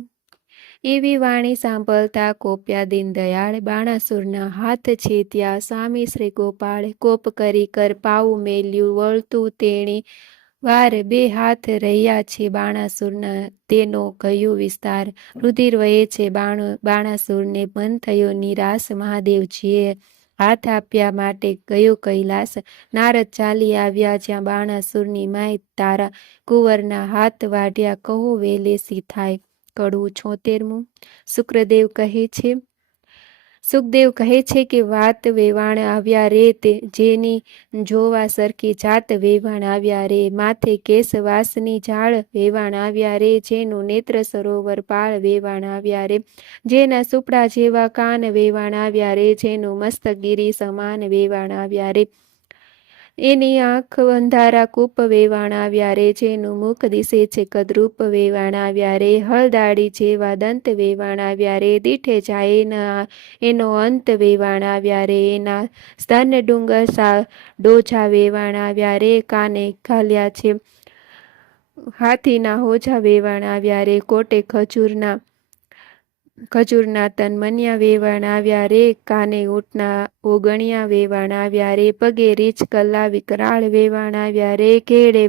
એવી વાણી સાંભળતા કોપ્યા દીન દયાળ, બાણાસુરના હાથ છેદ્યા સ્વામી શ્રી ગોપાળ, કોપ કરી કર પાવું મેલ્યું, વળતું તેણી વાર, બે હાથ રહ્યા છે બાણાસુરના, તેનો ગયું વિસ્તાર, રુધિર વહે છે બાણાસુરને, મન થયો નિરાશ, મહાદેવજીએ હાથ આપ્યા માટે ગયો કૈલાસ. નારદ ચાલી આવ્યા જ્યાં બાણાસુરની માય, તારા કુંવરના હાથ વાઢ્યા કહો વેલેસી થાય, કડવું 76. સુખદેવ કહે છે કે વાત વેવાણ આવ્યા રે, તે જેની જોવા સરખી જાત વેવાણ આવ્યા રે. માથે કેસ વાસની ઝાડ વેવાણ આવ્યા રે, જેનું નેત્ર સરોવર પાળ વેવાણ આવ્યા રે. જેના સુપડા જેવા કાન વેવાણ આવ્યા રે, જેનું મસ્તક ગિરી સમાન વેવાણ આવ્યા રે. એની આંખ અંધારા કૂપ વેવાણ આવ્યા રે, જેનું મુખ દિશે છે કદરૂપ વેવાણ આવ્યા રે. હળદાડી જેવા દંત વેવાણ આવ્યા રે, દીઠે જાય એનો અંત વેવાણ આવ્યા રે. એના સ્તન ડુંગર સા ડોઝા વેવાણ આવ્યા રે, કાને ઘાલ્યા છે હાથીના હોજા વેવાણ આવ્યા રે. કોટે ખજૂરના તન મન્યા વેવાણ આવ્યા રે, કાને ઊંટના ઓગણિયા વેવાણ આવ્યા રે. પગે રીછ કલ્લા વિકરાળ વેવાણ આવ્યા રે, ઘેડે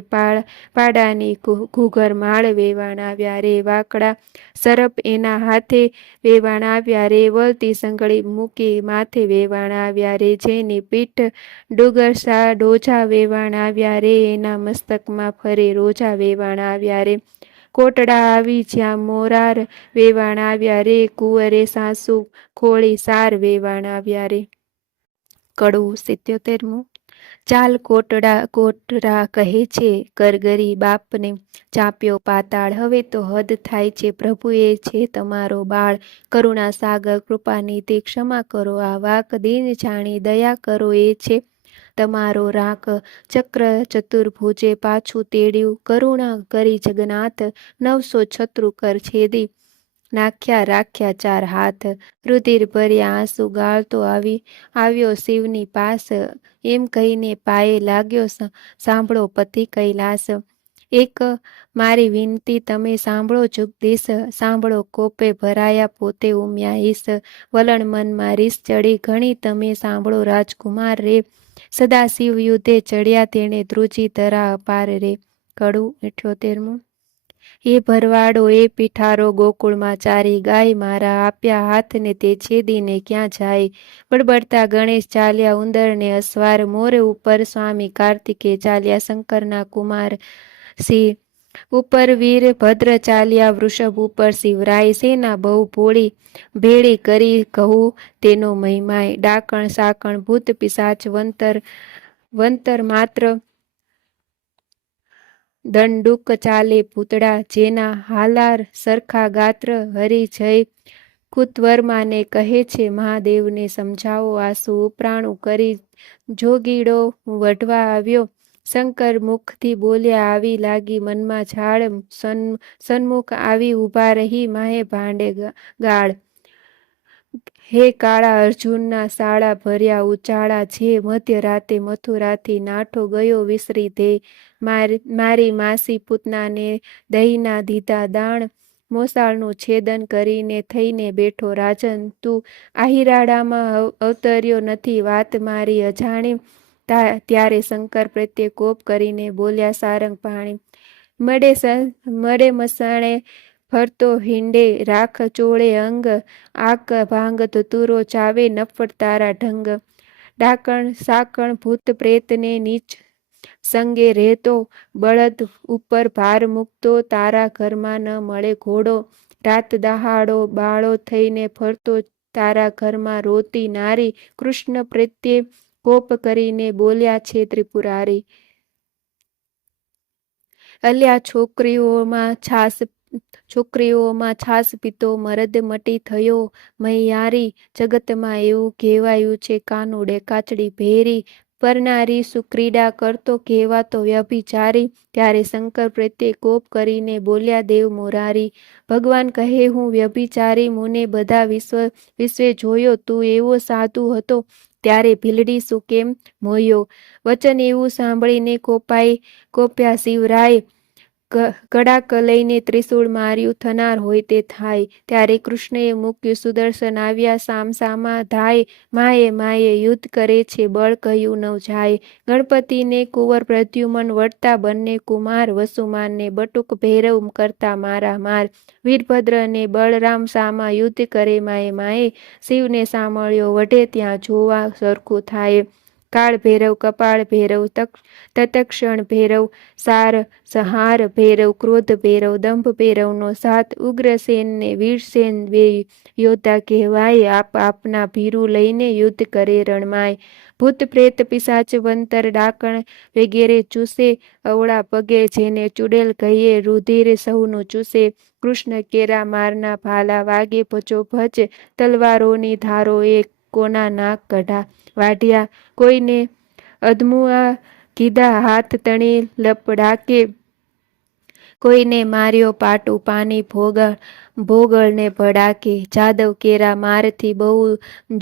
પાડાની ઘૂઘર માળ વેવાણ આવ્યા રે. વાકડા સરપ એના હાથે વેવાણ આવ્યા રે, વળતી સંગળી મૂકી માથે વેવાણ આવ્યા રે. જેની પીઠ ડુગરસા ડોઝા વેવાણ આવ્યા રે, એના મસ્તકમાં ફરે રોજા વેવાણ આવ્યા રે. કોટડા આવી જ્યાં મોરાર વેવાણ આવ્યા રે, કુંવરે સાસુ ખોળી સાર વેવાણ આવ્યા રે. કડવું 77. ચાલ કોટરા કહે છે કરગરી બાપને ચાપ્યો પાતાળ. હવે તો હદ થાય છે, પ્રભુએ છે તમારો બાળ. કરુણા સાગર કૃપાનિધિ ક્ષમા કરો આ વાક, દીન જાણી દયા કરો એ છે તમારો રાખ. ચક્ર ચતુર્ભુજે પાછું તેડ્યું, કરુણા કરી જગન્નાથ. 900 કર છેદી નાખ્યા રાખ્યા 4 હાથ. રુધિર ભર્યા આંસુ ગાળતો આવ્યો શિવની પાસ, એમ કહીને પાયે લાગ્યો સાંભળો પતિ કૈલાસ. એક મારી વિનંતી તમે સાંભળો જુગદીશ, સાંભળો કોપે ભરાયા પોતે ઉમ્યા ઈશ. વલણ મનમાં રીસ ચડી ઘણી તમે સાંભળો રાજકુમાર રે, સદા શિવ યુદ્ધે ચડ્યા તેણે ધ્રુજી ધરા અપાર રે. કડવું 78. એ ભરવાડો એ પીઠારો ગોકુળમાં ચારી ગાય, મારા આપ્યા હાથને તે છેદીને ક્યાં જાય. બડબડતા ગણેશ ચાલ્યા ઉંદરને અસવાર, મોર ઉપર સ્વામી કાર્તિકે ચાલ્યા શંકરના કુમાર સિંહ. ઉપર વીર ભદ્ર ચાલ્યા વૃષભ ઉપર શિવરાય, સેના બહુ ભોળી ભેળી કરી કહું તેનો મહિમાય. ડાકણ સાકણ ભૂત પિશાચ વંતર માત્ર દંડુક ચાલે પૂતળા, જેના હાલાર સરખા ગાત્ર. હરિ જય કુતવર્માને કહે છે મહાદેવને સમજાવો આંસુ ઉપરાણું કરી જોગીડો વઢવા આવ્યો. શંકર મુખથી બોલ્યા આવી લાગી મનમાં ઝાડ, સન્મુખ આવી ઊભા રહી માહે ભાંડે ગાળ. હે કાળા અર્જુનના શાળા ભર્યા ઉચાળા, જે મધ્યરાતે મથુરાથી નાઠો ગયો વિસરી દે. મારી માસી પૂતનાને દહીંના દીધા દાણ, મોસાળનું છેદન કરીને થઈને બેઠો રાજન. તું આહિરાડામાં અવતર્યો નથી વાત મારી અજાણી. ત્યારે શંકર પ્રત્યે કોપ કરીને બોલ્યા સારંગ પાણી. મળે મસાણે ફરતો હિંડે, રાખ ચોળે અંગ. આક ભાંગ ધતુરો ચાવે નફટ તારા ઢંગ. ડાકણ સાકણ ભૂત પ્રેતને નીચ સંગે રહેતો, બળદ ઉપર ભાર મૂકતો તારા ઘરમાં ન મળે ઘોડો. રાત દહાડો બાળો થઈને ફરતો તારા ઘરમાં રોતી નારી. કૃષ્ણ પ્રત્યે કોપ કરીને બોલ્યા છે ત્રિપુરારી. અલ્યા છોકરીઓમાં છાસ પીતો મરદ મટી થયો મહિયારી. જગતમાં એવું કહેવાયું છે કાનુડે કાચડી ભેરી, પરનારી સુક્રીડા કરતો કહેવાતો વ્યભિચારી. ત્યારે શંકર પ્રત્યે કોપ કરીને બોલ્યા દેવ મોરારી. ભગવાન કહે હું વ્યભિચારી મુને બધા વિશ્વે જોયો, તું એવો સાધુ હતો ત્યારે ભીલડી શું કેમ મોયો. વચન એવું સાંભળીને કોપ્યા શિવરાય, કડાક લઈને ત્રિશૂળ માર્યું થનાર હોય તે થાય. ત્યારે કૃષ્ણએ મૂક્યું સુદર્શન આવ્યા સામસામા ધાય, માયે યુદ્ધ કરે છે બળ કહ્યું ન જાય. ગણપતિને કુંવર પ્રદ્યુમન વળતા બંને કુમાર, વસુમાનને બટુક ભૈરવ કરતા મારા માર. વીરભદ્રને બળરામ સામા યુદ્ધ કરે માયે. શિવને સાંભળ્યો વઢે ત્યાં જોવા સરખું થાય. કાળ ભૈરવ, કપાળ ભૈરવ, તત્ક્ષણ ભૈરવ, સાર સંહાર ભૈરવ, ક્રોધ ભૈરવ, દંભ ભૈરવનો સાથ ઉગ્રસેન ને વીરસેન બે યોદ્ધા કહેવાય. આપના ભીરું લઈને યુદ્ધ કરે રણમાય. ભૂત પ્રેત પિશાચ વંતર ડાકણ વગેરે ચૂસે અવળા પગે, જેને ચુડેલ કહીએ રુધિર સૌનું ચૂસે. કૃષ્ણ કેરા મારના ભાલા વાગે ભચો ભચ, તલવારોની ધારો એક કોના નાક કઢા વાઢ્યા. કોઈને અધમુઆ કીધા હાથ તણી લપડાકે, કોઈને માર્યો પાટું પાની ભોગળને ભડાકે. જાદવ કેરા મારથી બહુ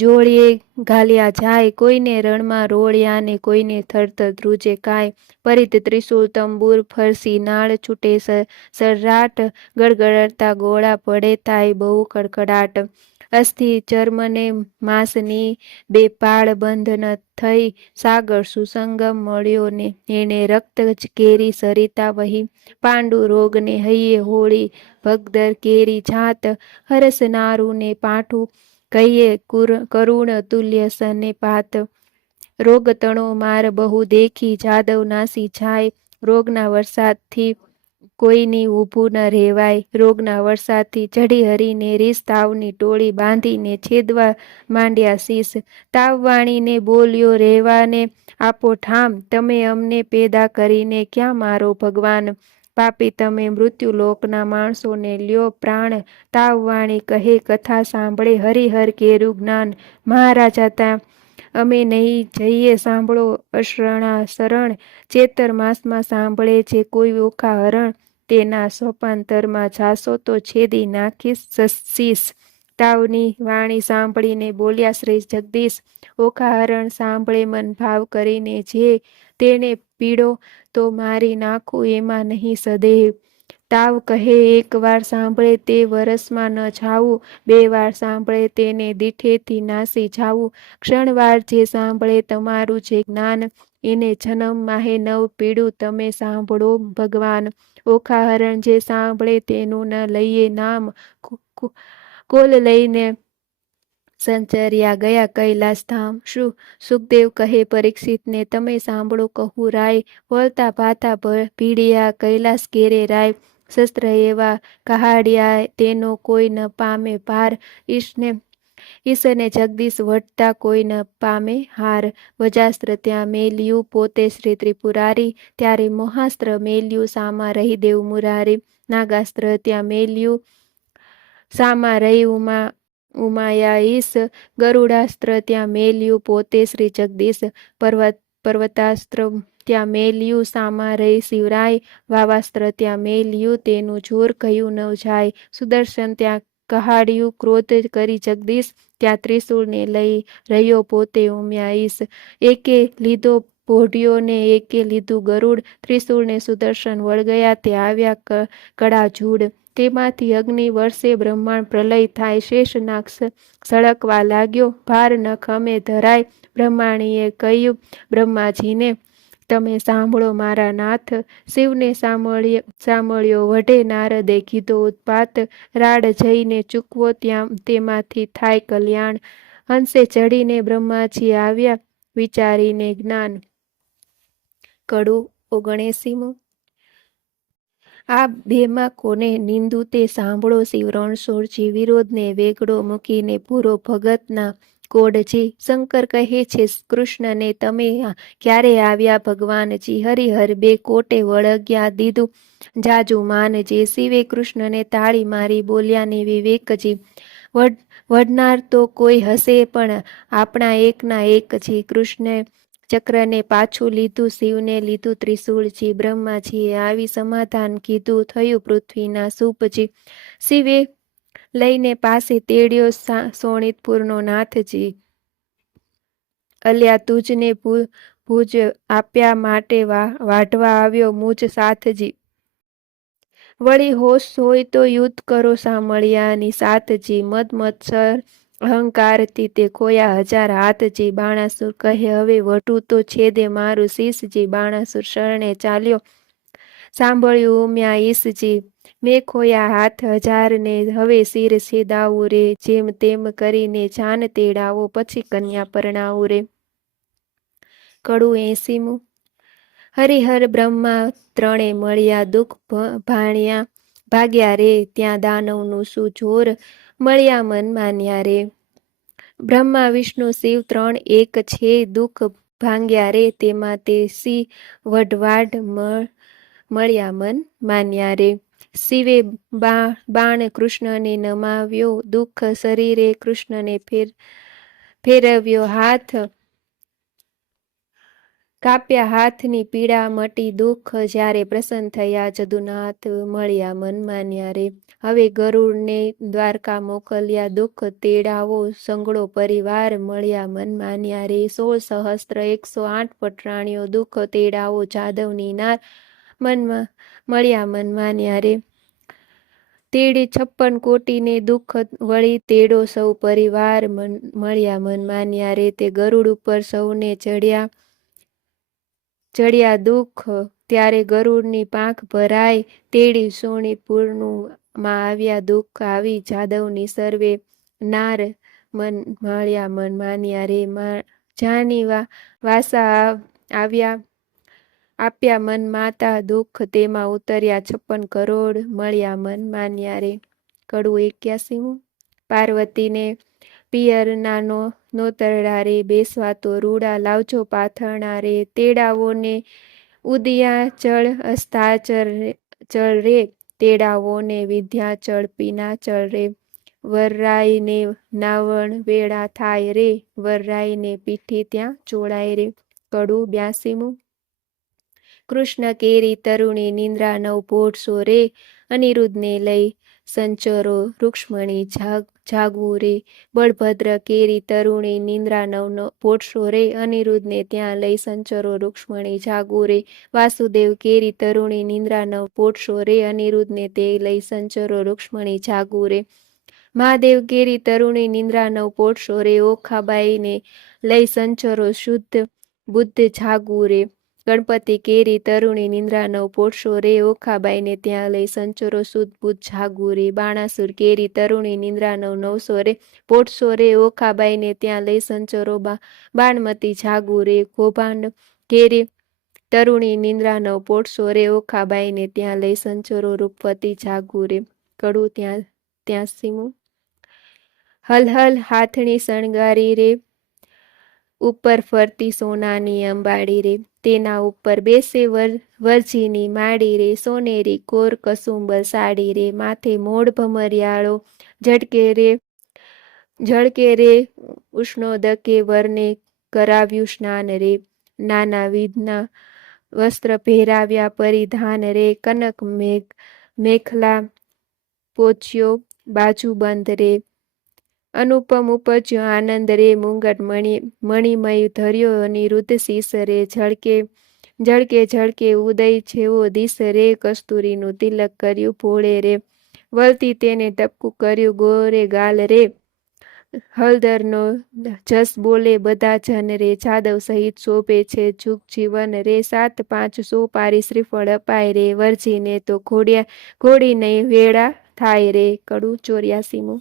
જોડીએ ઘાલ્યા જાય, કોઈને રણમાં રોળ્યા ને કોઈને થરથર ધ્રુજે કાય. પરિત ત્રિશૂળ તંબૂર ફરસી નાળ છૂટે સર્રાટ, ગડગડતા ગોળા પડે થાય બહુ કડકડાટ. અસ્થિ ચર્મને માંસની બે પાળ બંધ ન થઈ, સાગર સુસંગમ મળ્યો ને એને રક્ત જ કેરી સરિતા વહી. પાંડુ રોગને હૈયે હોળી ભગદર કેરી જાત, હરસનારું ને પાઠું કહીએ કરુણ તુલ્ય સને પાત. રોગ તણો માર બહુ દેખી જાદવ નાસી જાય, રોગના વરસાદથી કોઈની ઊભું ન રહેવાય. રોગના વરસાદથી ચઢી હરીને રીસ તાવની ટોળી બાંધીને છેદવા માંડ્યા શીશ. તાવવાણીને બોલ્યો રહેવાને આપો ઠામ, તમે અમને પેદા કરીને ક્યાં મારો ભગવાન. પાપી તમે મૃત્યુલોકના માણસોને લ્યો પ્રાણ, તાવવાણી કહે કથા સાંભળે હરિહર કેરું જ્ઞાન. મહારાજા ત્યાં અમે નહીં જઈએ સાંભળો અશરણા શરણ, ચેતર માસમાં સાંભળે છે કોઈ ઓખા હરણ, તેના સોપાંતરમાં જાશો તો છેદી નાખીશ શીશ. તાવની વાણી સાંભળીને બોલ્યા શ્રી જગદીશ, ઓખા હરણ સાંભળે મન ભાવ કરીને જે, તેને પીડો તો મારી નાખું એમાં નહીં સદેહ. તાવ કહે એક વાર સાંભળે તે વરસમાં ન જાવું, બે વાર સાંભળે તેને દીઠેથી નાસી જાવું. ક્ષણવાર જે સાંભળે તમારું જે જ્ઞાન, એને જન્મ માહે નવ પીડું તમે સાંભળો ભગવાન. ઓખા હરણ જે સાંભળે તેનું ન લઈએ નામ, કોલ લઈને સંચર્યા ગયા કૈલાસ ધામ. સુખદેવ કહે પરીક્ષિતને તમે સાંભળો કહું રાય, વળતા ભાતા ભીડિયા કૈલાસ ઘેરે રાય. શસ્ત્ર એવા કહાડ્યા તેનો કોઈ ન પામે પાર, ઈશને જગદીશ વટતા કોઈ ન પામે હાર. વજાસ્ત્ર ત્યાં મેલ્યું પોતે શ્રી ત્રિપુરારી, ત્યારે મોહાસ્ત્ર મેલ્યું સામા રહી દેવ મુરારી. નાગાસ્ત્ર ત્યાં મેલ્યું સામા રહી ઉમાયા ઈશ, ગરુડાસ્ત્ર ત્યાં મેલ્યું પોતે શ્રી જગદીશ. પર્વતાસ્ત્ર ત્યાં મેલ્યું સામા રહી શિવરાય, વાવાસ્ત્ર ત્યાં મેલ્યું તેનું જોર કહ્યું ન જાય. સુદર્શન ત્યાં કહાડ્યું ક્રોધ કરી જગદીશ, ત્યાં ત્રિશૂળને લઈ રહ્યો પોતે ઉમ્યા ઈશ. એકે લીધો પોઢિયો ને એકે લીધું ગરુડ, ત્રિશૂળને સુદર્શન વળગયા તે આવ્યા કડા જૂડ. તેમાંથી અગ્નિ વર્ષે બ્રહ્માંડ પ્રલય થાય, શેષનાગ સળકવા લાગ્યો ભાર ન ખમે ધરાય. બ્રહ્માણીએ કહ્યું બ્રહ્માજીને તમે સાંભળો મારા નાથ, શિવને સાંભળ્યો વઢે નારદે કીધો ઉત્પાત. રાડ જઈને ચૂકવો ત્યાં તેમાંથી થાય કલ્યાણ, હંસે ચડીને બ્રહ્માજી આવ્યા વિચારીને જ્ઞાન. કડું 79. આ બેમાં કોને નિંદુ તે સાંભળો શિવ રણછોડજી, વિરોધને વેગડો મૂકીને પૂરો ભગતના કોડજી. શંકર કહે છે કૃષ્ણને તમે ક્યારે આવ્યા ભગવાનજી, હરિહર બે કોટે વળગ્યા દીધું જાજુ માનજી. શિવે કૃષ્ણને તાળી મારી બોલ્યા ને વિવેકજી, વડનાર તો કોઈ હશે પણ આપણા એકના એકજી. કૃષ્ણે ચક્રને પાછું લીધું, શિવને લીધું ત્રિશૂળજી. બ્રહ્માજીએ આવી સમાધાન કીધું, થયું પૃથ્વીના સૂપજી. શિવે લઈને પાસે તેડ્યો શોણિતપુરનો નાથજી, અલ્યા તુજને ભુજ આપ્યા માટે વાઢવા આવ્યો મુજ સાથજી. વળી હોશ હોય તો યુદ્ધ કરો સામળિયાની સાથજી, મદ મત્સર અહંકારથી તે ખોયા હજાર હાથજી. બાણાસુર કહે હવે વઢું તો છેદે મારું શીશજી, બાણાસુર શરણે ચાલ્યો સાંભળ્યું ઉમ્યા ઈશજી. મેં ખોયા હાથ હજારને હવે શિર છેદાવું રે, જેમ તેમ કરીને જાન તેડાવો પછી કન્યા પરણાવું રે. કડું 80મું. હરિહર બ્રહ્મા ત્રણે મળ્યા દુઃખ ભાગ્યા રે, ત્યાં દાનવનું શું જોર મળ્યા મન માન્યા રે. બ્રહ્મા વિષ્ણુ શિવ ત્રણ એક છે, દુઃખ ભાંગ્યા રે, તેમાં તે સી વઢવાઢ મળ્યા મન માન્યા રે. શિવે બાણ કૃષ્ણને નમાવ્યો, દુઃખ શરીરે કૃષ્ણને ફેરવ્યો હાથ, કાપ્યા હાથની પીડા મટી, દુઃખ જ્યારે પ્રસન્ન થયા જદુનાથ મળ્યા મન માન્યા રે. હવે ગરુડને દ્વારકા મોકલ્યા, દુઃખ તેડાવો સંગડો પરિવાર મળ્યા મન માન્યા રે. 16 સહસ્ત્ર 108 પટરાણીઓ દુઃખ તેડાવો જાદવની નાર મળ્યા મન માન્યા રે. તેડી 56 કોટીને દુઃખ વળી, તેડો સૌ પરિવાર મળ્યા મન માન્યા રે. તે ગરુડ ઉપર સૌને ચડ્યા દુઃખ, ત્યારે ગરુડની પાંખ ભરાય, તેડી સોણીપુરનું માં આવ્યા દુઃખ આવી, જાદવની સર્વે નાર મળ્યા મન માન્યા રે. જાની વાસા આપ્યા મન માતા દુઃખ, તેમાં ઉતર્યા 56 કરોડ મળ્યા મન માન્યા રે. કડું 81મું. પાર્વતીને પિયરના નોતરડા રે, બેસવા તો રૂડા લાવજો પાથરણા રે. તેડાવોને ઉદયાચળ અસ્તાચળ રે, તેડાવોને વિંધ્યાચળ પીનાચળ રે. વરરાઈને નાવણ વેળા થાય રે, વરરાઈને પીઠી ત્યાં ચોળાય રે. કડું 82મું. કૃષ્ણ કેરી તરુણી નિંદ્રા નવ પોઢસો રે, અનિરુદ્ધને લઈ સંચરો રૂક્ષ્મણી જાગવું રે. બળભદ્ર કેરી તરુણી નિંદ્રા નવ પોઢસો રે, અનિરુદ્ધને ત્યાં લઈ સંચરો રૂક્ષ્મણી જાગવું રે. વાસુદેવ કેરી તરુણી નિંદ્રા નવ પોઢસો રે, અનિરુદ્ધને તે લઈ સંચરો રૂક્ષ્મણી જાગવું રે. મહાદેવ કેરી તરુણી નિંદ્રા નવ પોઢસો રે, ઓખાબાઈને લઈ સંચરો શુદ્ધ બુદ્ધ જાગવું રે. ગણપતિ કેરી તરુણી નિંદ્રા નવ પોઢસો રે, ઓખાબાઈને ત્યાં લઈ સંચરો શુદ્ધ બુદ્ધ જાગવું રે. બાણાસુર કેરી તરુણી નિંદ્રા નવ 900 રે, પોઢસો રે, ઓખાબાઈને ત્યાં લઈ સંચરો બાણમતી જાગવું રે. કૌભાંડ કેરી તરુણી નિંદ્રા નવ પોઢસો રે, ઓખાબાઈને ત્યાં લઈ સંચરો રૂપવતી જાગવું રે. કડું 83મું. હલહલ હાથણી શણગારી રે, ઉપર ફરતી સોનાની અંબાડી રે, તેના ઉપર બેસે વરજીની માડી રે. સોનેરી કોર કસુંબર સાડી રે, માથે મોઢ ભમરિયાળો ઝળકે રે. ઉષ્ણોદકે વરને કરાવ્યું સ્નાન રે, નાના વિધના વસ્ત્ર પહેરાવ્યા પરિધાન રે. કનક મેખલા પોચ્યો બાજુબંધ રે, અનુપમ ઉપજ્યો આનંદ રે. મુંગટ મણિમય ધર્યો અનિરુદ્ધ શીશ રે, ઝળકે ઉદય જેવો દિશ રે. કસ્તુરીનું તિલક કર્યું ભોળે રે, વળતી તેને ટપકું કર્યું ગોરે ગાલ રે. હળદરનો જસ બોલે બધા જન રે, જાદવ સહિત શોભે છે જુગ જીવન રે. 7-5 સોપારી શ્રીફળ અપાય રે, વરજીને તો ઘોડી નહીં વેળા થાય રે. કડું 84મું.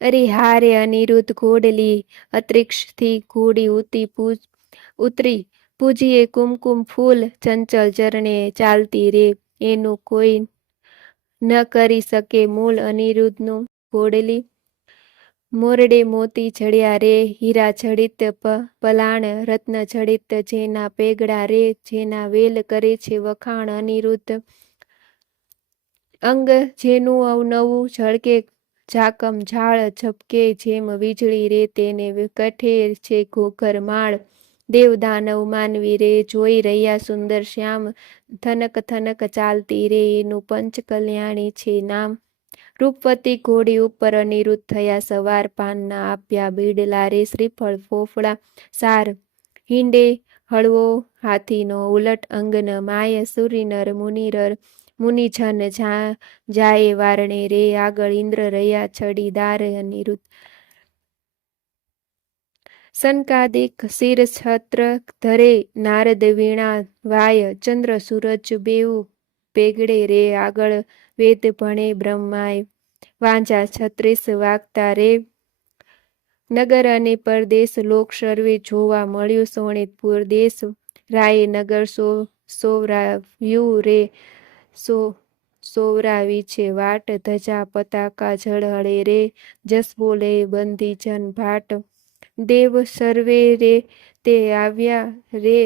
અરે હારે અનિરુદ્ધ ઘોડલી અંતરિક્ષથી ઘોડી ઉતરી, પૂજીએ કુમકુમ ફૂલ ચંચલ ચરણે ચાલતી રે. એનું કોઈ ન કરી શકે મૂલ, અનિરુદ્ધનું ઘોડલી મોરડે મોતી જડ્યા રે. હીરા જડિત પલાણ રત્ન જડિત જેના પેગડા રે, જેના વેલ કરે છે વખાણ. અનિરુદ્ધ અંગ જેનું અવનવું ઝળકે, ઝાકમ ઝાળ ઝબકે જેમ વીજળી રે, તેને કઠે છે ઘોઘર માળ. દેવ દાનવ માનવી રે, જોઈ રહ્યા સુંદર શ્યામ, થનક થનક ચાલતી રે, એનું પંચ કલ્યાણી છે નામ. રૂપવતી ઘોડી ઉપર અનિરુદ્ધ થયા સવાર, પાનના આપ્યા બીડલા રે. શ્રીફળ ફોફળા સાર હિંડે હળવો હાથીનો ઉલટ અંગન માય. સુરીનર મુનિજન જાય વારણે રે, આગળ ઇન્દ્ર રહ્યા છડીદાર. અનિરુદ્ધ સનકાદિક શિર છત્ર ધરે, નારદ વીણા વાય. ચંદ્ર સૂરજ બેઉ પેગડે રે, આગળ વેદ ભણે બ્રહ્માય. વાંજા 36 વાગતા રે, નગર અને પરદેશ લોક સર્વે જોવા મળ્યું સોણિતપુર દેશ. રાયે નગર સોવરાવ્યું રે સોવરાવી છે વાટ. ધજા પતાકા ઝળહળે રે જસ બોલે બંધીજન ભાટ. દેવ સર્વે રે તે આવ્યા રે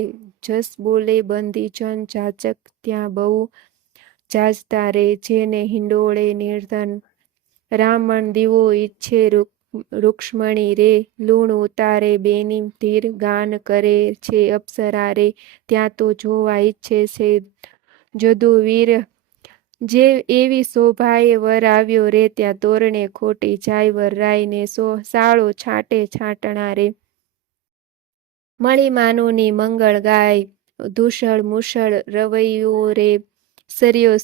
જસ બોલે બંધીજન. જાચક ત્યાં બહુ જાજતા રે જેને હિંડોળે નિર્ધન. રામણ દીવો ઈચ્છે રૂક્ષ્મણી રે લૂણ ઉતારે બેની ધીર. ગાન કરે છે અપ્સરા રે ત્યાં તો જોવા ઈચ્છે છે જદુવીર. જે એવી શોભાએ વર આવ્યો રે ત્યાં તોરણે ખોટી જાય વર. રાયને સાળો છાંટે છાંટણા રે મળી માનુની મંગળ ગાય. ધૂષળ મૂષળ રવૈયો રે સરિયો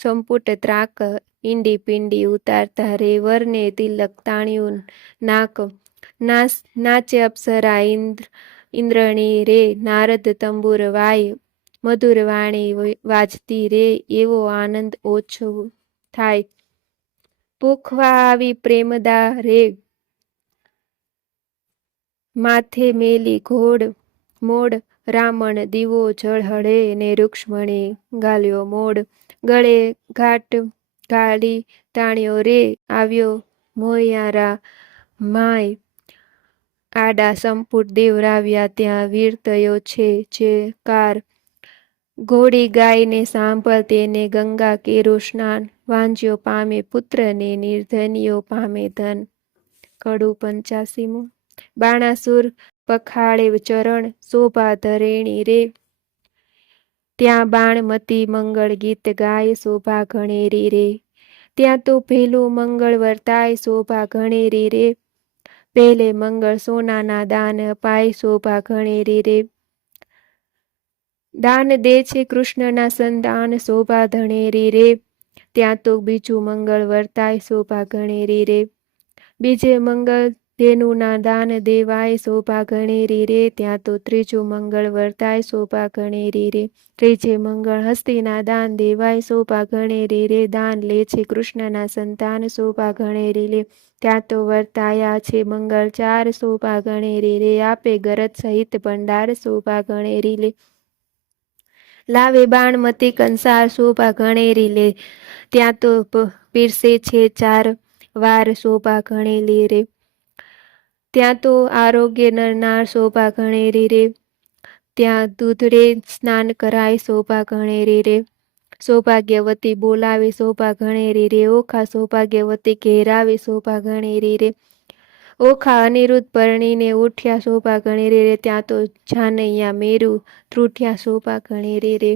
સંપુટ ત્રાક. ઈંડી પિંડી ઉતારતા રે વરને તિલક તાણ્યું નાક. નાચે અપ્સરા ઇન્દ્રણી રે નારદ તંબુર વાય. મધુર વાણી વાજતી રે એવો આનંદ ઓછો થાય. પૂખવા આવી પ્રેમદા રે માથે મેલી ઘોડ મોડ. રામણ દીવો ઝળહળે ને રૂક્ષ્મણી ગાલ્યો મોડ. ગળે ઘાટ ગાળી તાણ્યો રે આવ્યો મોહિયારા માય. આડા સંપુટ દેવરાવ્યા ત્યાં વીરતયો છે જે કાર. ઘોડી ગાયને સાંભળ તેને ગંગા કેરું સ્નાન. વાંજ્યો પામે પુત્ર ને નિર્ધનિયો પામે ધન. કડું 85મું. બાણાસુર પખાળે ચરણ શોભા ધરેણી રે ત્યાં બાણમતી મંગળ ગીત ગાય શોભા ઘણેરી રે. ત્યાં તો પહેલું મંગળ વર્તાય શોભા ઘણેરી રે. પહેલે મંગળ સોનાના દાન અપાય શોભા ઘણેરી રે. દાન દે છે કૃષ્ણના સંતાન શોભા ધણેરી રે. ત્યાં તો બીજું મંગળ વર્તાય શોભા ઘણેરી રે. બીજે મંગળ ધેનુના દાન દેવાય શોભા ઘણેરી રે. ત્યાં તો ત્રીજું મંગળ વર્તાય શોભા ઘણેરી રે. ત્રીજે મંગળ હસ્તીના દાન દેવાય શોભા ઘણેરી રે. દાન લે છે કૃષ્ણના સંતાન શોભા ઘણેરી રે. ત્યાં તો વર્તાયા છે મંગળ ચાર શોભા ઘણેરી રે. આપે ગરજ સહિત ભંડાર શોભા ઘણેરી લે. લાવે બાણમતી કંસાર શોભા ઘણેરી લે. ત્યાં તો પીરસે છે ચાર વાર શોભા ઘણેલી રે. ત્યાં તો આરોગ્ય નરનાર શોભા ઘણેરી રે. ત્યાં દૂધડે સ્નાન કરાય શોભા ઘણેરી રે. સૌભાગ્યવતી બોલાવે શોભા ઘણેરી રે. ઓખા સૌભાગ્યવતી ઘેરાવે શોભા ઘણેરી રે. ઓખા અનિરુદ્ધ પરણીને ઉઠ્યા શોભા ઘણેરી રે. ત્યાં તો જાનૈયા મેરુ ત્રુઠ્યા શોભા ઘણેરી રે.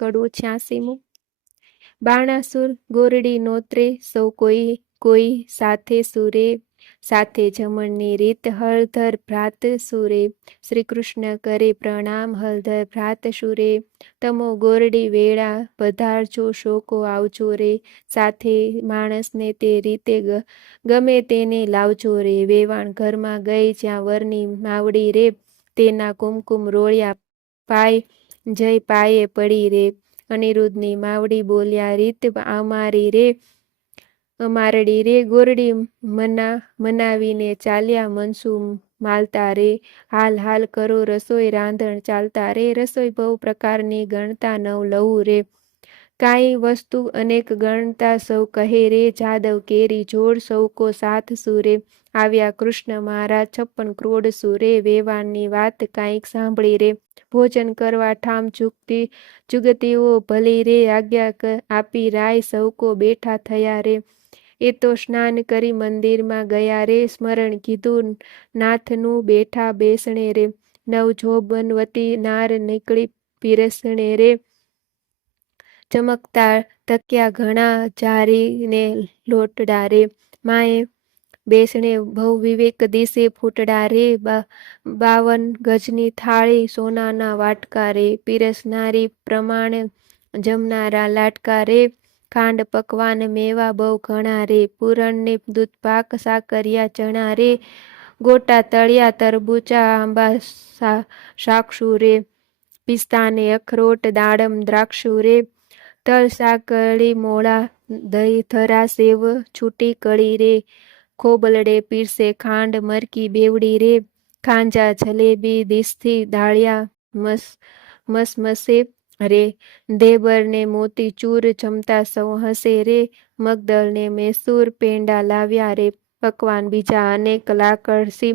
કડું 86મું. બાણાસુર ગોરડી નોતરે સૌ કોઈ સાથે સુરે. સાથે જમણની રીત હળધર ભ્રાત સુરે. શ્રી કૃષ્ણ કરે પ્રણામ હળધર ભ્રાત સુરે. તમો ગોરડી વેળા પધારજો શોકો આવજો રે. સાથે માણસને તે રીતે ગમે તેને લાવજો રે. વેવાણ ઘરમાં ગઈ જ્યાં વરની માવડી રે. તેના કુમકુમ રોળ્યા પાય જય પાયે પડી રે. અનિરુદ્ધની માવડી બોલ્યા રીત અમારી રે અમારડી રે. ગોરડી મનાવીને ચાલ્યા મનસુ માલતા રે. હાલ હાલ કરો રસોઈ રાંધણ ચાલતા રે. રસોઈ બહુ પ્રકારની ગણતા નવ લવું રે. કાંઈ વસ્તુ અનેક ગણતા સૌ કહે રે. જાદવ કેરી જોડ સૌકો સાથ સુરે. આવ્યા કૃષ્ણ મહારાજ 56 ક્રોડ સુરે. વેવાણની વાત કાંઈક સાંભળી રે. ભોજન કરવા ઠામ જુગતીઓ ભલી રે. આજ્ઞા આપી રાય સૌકો બેઠા થયા રે. એ તો સ્નાન કરી મંદિરમાં ગયા રે. સ્મરણ કીધું નાથનું બેઠા બેસણે રે. નવ જોબનવતી નાર નીકળી પીરસણે રે. ચમકતા તક્યા ઘણા જારીને લોટડા રે. માએ બેસણે બહુ વિવેક દિશે ફૂટડા રે. 52 ગજની થાળી સોનાના વાટકા રે. પીરસનારી પ્રમાણ જમનારા લાટકા રે. ખાંડ પકવાન મેવા બહુ ઘણા રે. પૂરણને દૂધપાક સાકરિયા ચણા રે. ગોટા તળિયા તરબૂચા આંબા સાક્ષુ રે. પિસ્તાને અખરોટ દાડમ દ્રાક્ષુ રે. તલ સાકળી મોળા દહીં થરા સેવ છૂટી કળી રે, ખોબલડે પીરસે ખાંડ મરકી બેવડી રે, ખાંજા જલેબી દિસથી દાળિયા મસમસે રે, દેબરને મોતી ચૂર જમતા સૌ હસે રે, મગદળને મેસૂર પેંડા લાવ્યા રે, પકવાન બીજા અનેક લાકડસી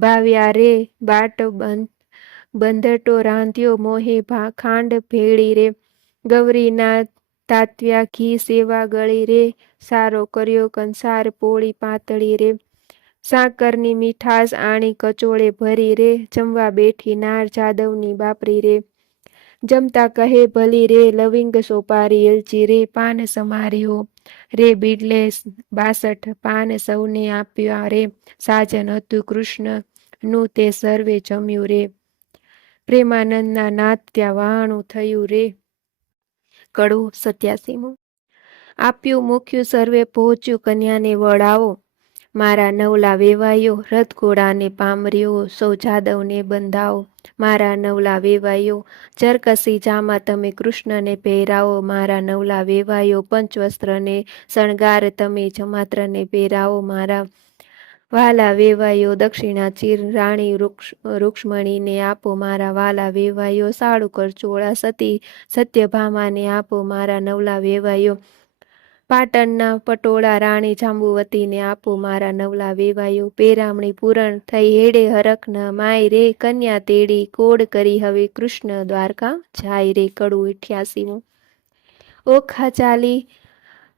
ભાવ્યા રે, બાટ બંધટો રાંધ્યો મોહે ખાંડ ભેળી રે, ગૌરીના તાત્યા ઘી સેવા ગળી રે, સારો કર્યો કંસાર પોળી પાતળી રે, સાકરની મીઠાશ આણી કચોળે ભરી રે, જમવા બેઠી નાર જાદવની બાપરી રે, જમતા કહે ભલી રે, લવિંગ સોપારી એલચી રે, પાન સમાર્યો રે બીડલે 62 પાન સૌને આપ્યા રે, સાજન હતું કૃષ્ણનું તે સર્વે જમ્યું રે, પ્રેમાનંદના નાથ ત્યાં વહાણું થયું રે. કડવું 87. આપ્યું મૂક્યું સર્વે પહોંચ્યું કન્યાને વળાવો, મારા નવલા વેવાયો રથઘોડાને પામર્યો, સૌ જાદવને બંધાવો, મારા નવલા વેવાયો જરકસી જામાં તમે કૃષ્ણને પહેરાવો, મારા નવલા વેવાયો પંચવસ્ત્રને શણગાર તમે જમાત્રને પહેરાવો, મારા વાલા વેવાયો દક્ષિણા ચીર રાણી રૂક્ષ્મણીને આપો, મારા વાલા વેવાયો સાળુકર ચોળા સત્યભામાને આપો, મારા નવલા વેવાયો પાટણના પટોળા રાણી જાંબુવતીને આપો, મારા નવલા વેવાયો પેરામણી પૂરણ થઈ હેડે હરખ ન માય રે, કન્યા તેડી કોડ કરી હવે કૃષ્ણ દ્વારકા જાય રે. કડવું 88. ઓખા ચાલી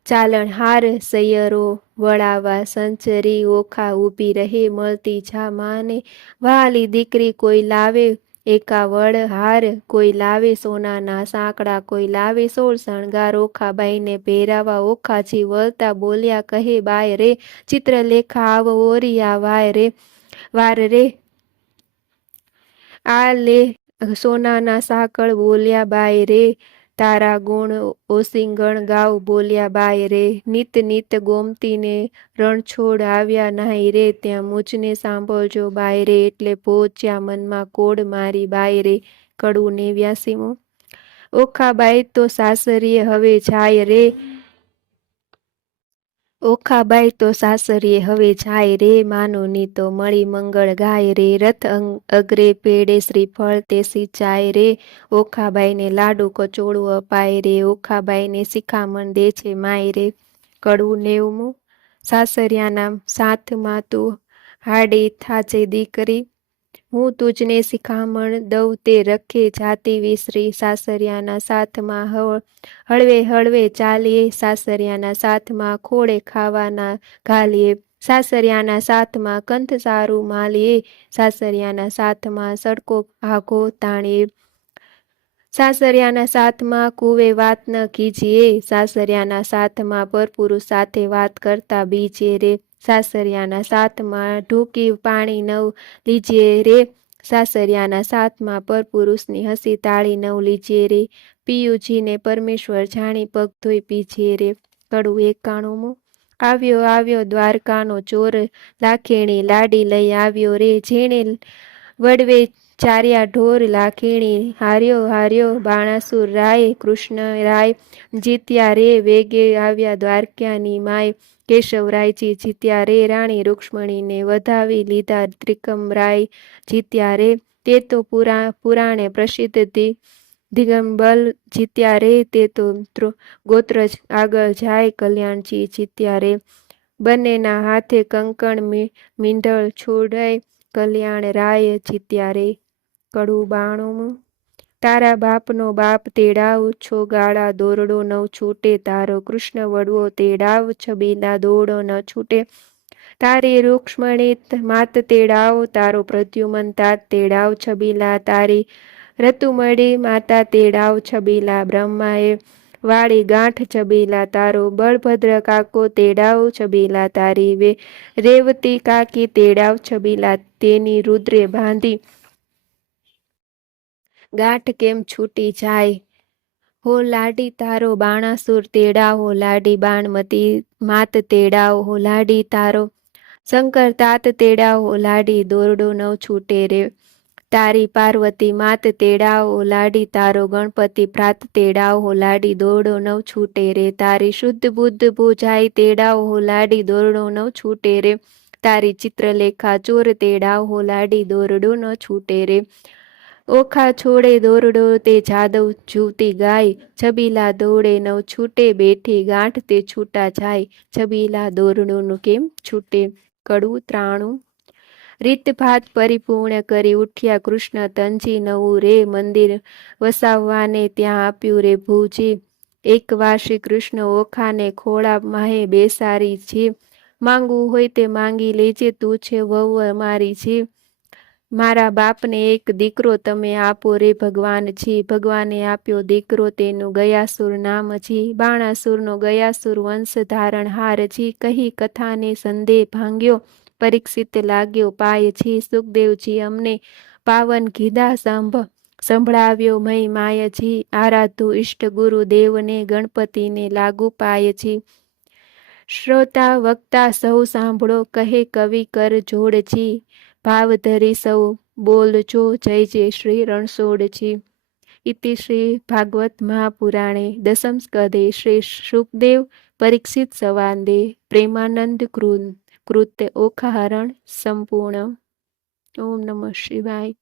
ચાલણ હાર સૈયરો વળાવા સંચરી, ઓખા ઊભી રહે મળતી જા માને, વાલી દીકરી કોઈ લાવે એકાવળ હાર, કોઈ લાવે સોનાના સાંકડા, કોઈ લાવે 16 શણગાર, ઓખાબાઈને પહેરાવા ઓખાજી વળતા બોલ્યા કહે બાય રે, ચિત્રલેખા આવ ઓરી આ વાર રે, આ લે સોનાના સાંકળ બોલ્યા બાય રે, તારા ગુણ ઓસિંગણ ગાવ બોલ્યા બાય રે, નિત નિત ગોમતીને રણછોડ આવ્યા નાહી રે, ત્યાં મુજને સાંભળજો બાય રે, એટલે પહોંચ્યા મનમાં કોડ મારી બાય રે. કડવું 89. ઓખાબાઈ તો સાસરીએ હવે જાય રે, ઓખાબાઈ તો સાસરીએ હવે જાય રે, માનોની તો મળી મંગળ ગાય રે, રથ અગ્રે પેડે શ્રીફળ તે સિંચાય રે, ઓખાબાઈને લાડુ કચોળું અપાય રે, ઓખાબાઈને શિખામણ દે છે માય રે. કડવું 90. સાસરિયાના સાથમાં તું હાડી થાચે દીકરી, હું તુજને શિખામણ દઉં તે રખે જાતિ વિસરી, સાસરિયાના સાથમાં હળવે હળવે ચાલીએ, સાસરિયાના સાથમાં ખોળે ખાવાના ઘાલીએ, સાસરિયાના સાથમાં કંથ સારું માલીએ, સાસરિયાના સાથમાં સડકો આઘો તાણીએ, સાસરિયાના સાથમાં કુવે વાત ન કીજીએ, સાસરિયાના સાથમાં પરપુરુષ સાથે વાત કરતા બીજે રે, સાસરિયાના સાથમાં ઢૂકી પાણી નવ લીજીએ રે, સાસરિયાના સાથમાં પરપુરુષની હસી તાળી નવ લીજીએ રે, પિયુજીને પરમેશ્વર જાણી પગ ધોઈ પીજે રે. કડવું 91. આવ્યો આવ્યો દ્વારકાનો ચોર લાખેણી, લાડી લઈ આવ્યો રે, જેણે વડવે ચાર્યા ઢોર, લાખેણી હાર્યો હાર્યો બાણાસુર રાય, કૃષ્ણ રાય જીત્યા રે, વેગે આવ્યા દ્વારકાની માય, કેશવરાયજી જીત્યા રે, રાણી રૂક્ષ્મણીને વધાવી લીધા ત્રિકમરાય જીત્યા રે, તે તો પુરાણે પ્રસિદ્ધ દિગંબલ જીત્યા રે, તે તો ગોત્ર આગળ જાય કલ્યાણજી જીત્યા રે, બંનેના હાથે કંકણ મીંઢળ છોડાય કલ્યાણ રાય જીત્યા રે. કડવું 92. તારા બાપનો બાપ તેડાવ છો ગાળા દોરડો ન છૂટે, તારો કૃષ્ણ વડવો તેડાવ છબીલા દોડો ન છૂટે, તારી રૂક્ષ્મણી માત તેડાવ, તારો પ્રદ્યુમન તાત તેડાવ છબીલા, તારી રતુમડી માતા તેડાવ છબીલા, બ્રહ્માએ વાળી ગાંઠ છબીલા, તારો બળભદ્ર કાકો તેડાવ છબીલા, તારી રેવતી કાકી તેડાવ છબીલા, તેની રુદ્રે બાંધી ગાંઠ કેમ છૂટી જાય, હો લાડી તારો બાણાસુર તેડાવ, હો લાડી બાણમતી માત તેડાવ, હો લાડી તારો શંકર તાત તેડાવ, હો લાડી દોરડો ન છૂટે રે, તારી પાર્વતી માત તેડાવો લાડી, તારો ગણપતિ પ્રાત તેડાવો લાડી, દોરડો નવ છૂટે રે. તારી શુદ્ધ બુદ્ધ બોજાઈ તેડાવો લાડી, દોરડો નવ છૂટે રે. તારી ચિત્રલેખા ચોર તેડાવો લાડી, દોરડો ન છૂટે રે. ઓખા છોડે દોરડો તે જાદવ જુવતી ગાય, છબીલા દોડે નવ છૂટે બેઠી ગાંઠ તે છૂટા જાય, છબીલા દોરડોનું કેમ છૂટે. કડવું 93. રીતભાત પરિપૂર્ણ કરી ઉઠ્યા કૃષ્ણ તંજી, નવું રે મંદિર વસાવવાને ત્યાં આપ્યું રે ભૂજી. એકવાર શ્રી કૃષ્ણ ઓખાને ખોળા માહે બેસારી છે, માંગવું હોય તે માંગી લેજે, તું છે વહુ અમારી છે. મારા બાપને એક દીકરો તમે આપો રે ભગવાનજી. ભગવાને આપ્યો દીકરો તેનું ગયાસુર નામ જી, બાણાસુરનો ગયાસુર વંશ ધારણહારજી. કહી કથાને સંદેહ ભાંગ્યો, પરીક્ષિત લાગ્યો પાય જી. સુખદેવજી અમને પાવન કીધા સંભળાવ્યો મય માયજી. આરાધુ ઇષ્ટ ગુરુ દેવને ગણપતિને લાગુ પાયજી. શ્રોતા વક્તા સૌ સાંભળો, કહે કવિ કર જોડજી. ભાવ ધરી સૌ બોલજો, જય જય શ્રી રણછોડજી. ઇતિ શ્રી ભાગવત મહાપુરાણે દશમ સ્કંધે શ્રી શુકદેવ પરીક્ષિત સંવાદે પ્રેમાનંદ કૃત ઓખાહરણ સંપૂર્ણ. ઓમ નમઃ શિવાય.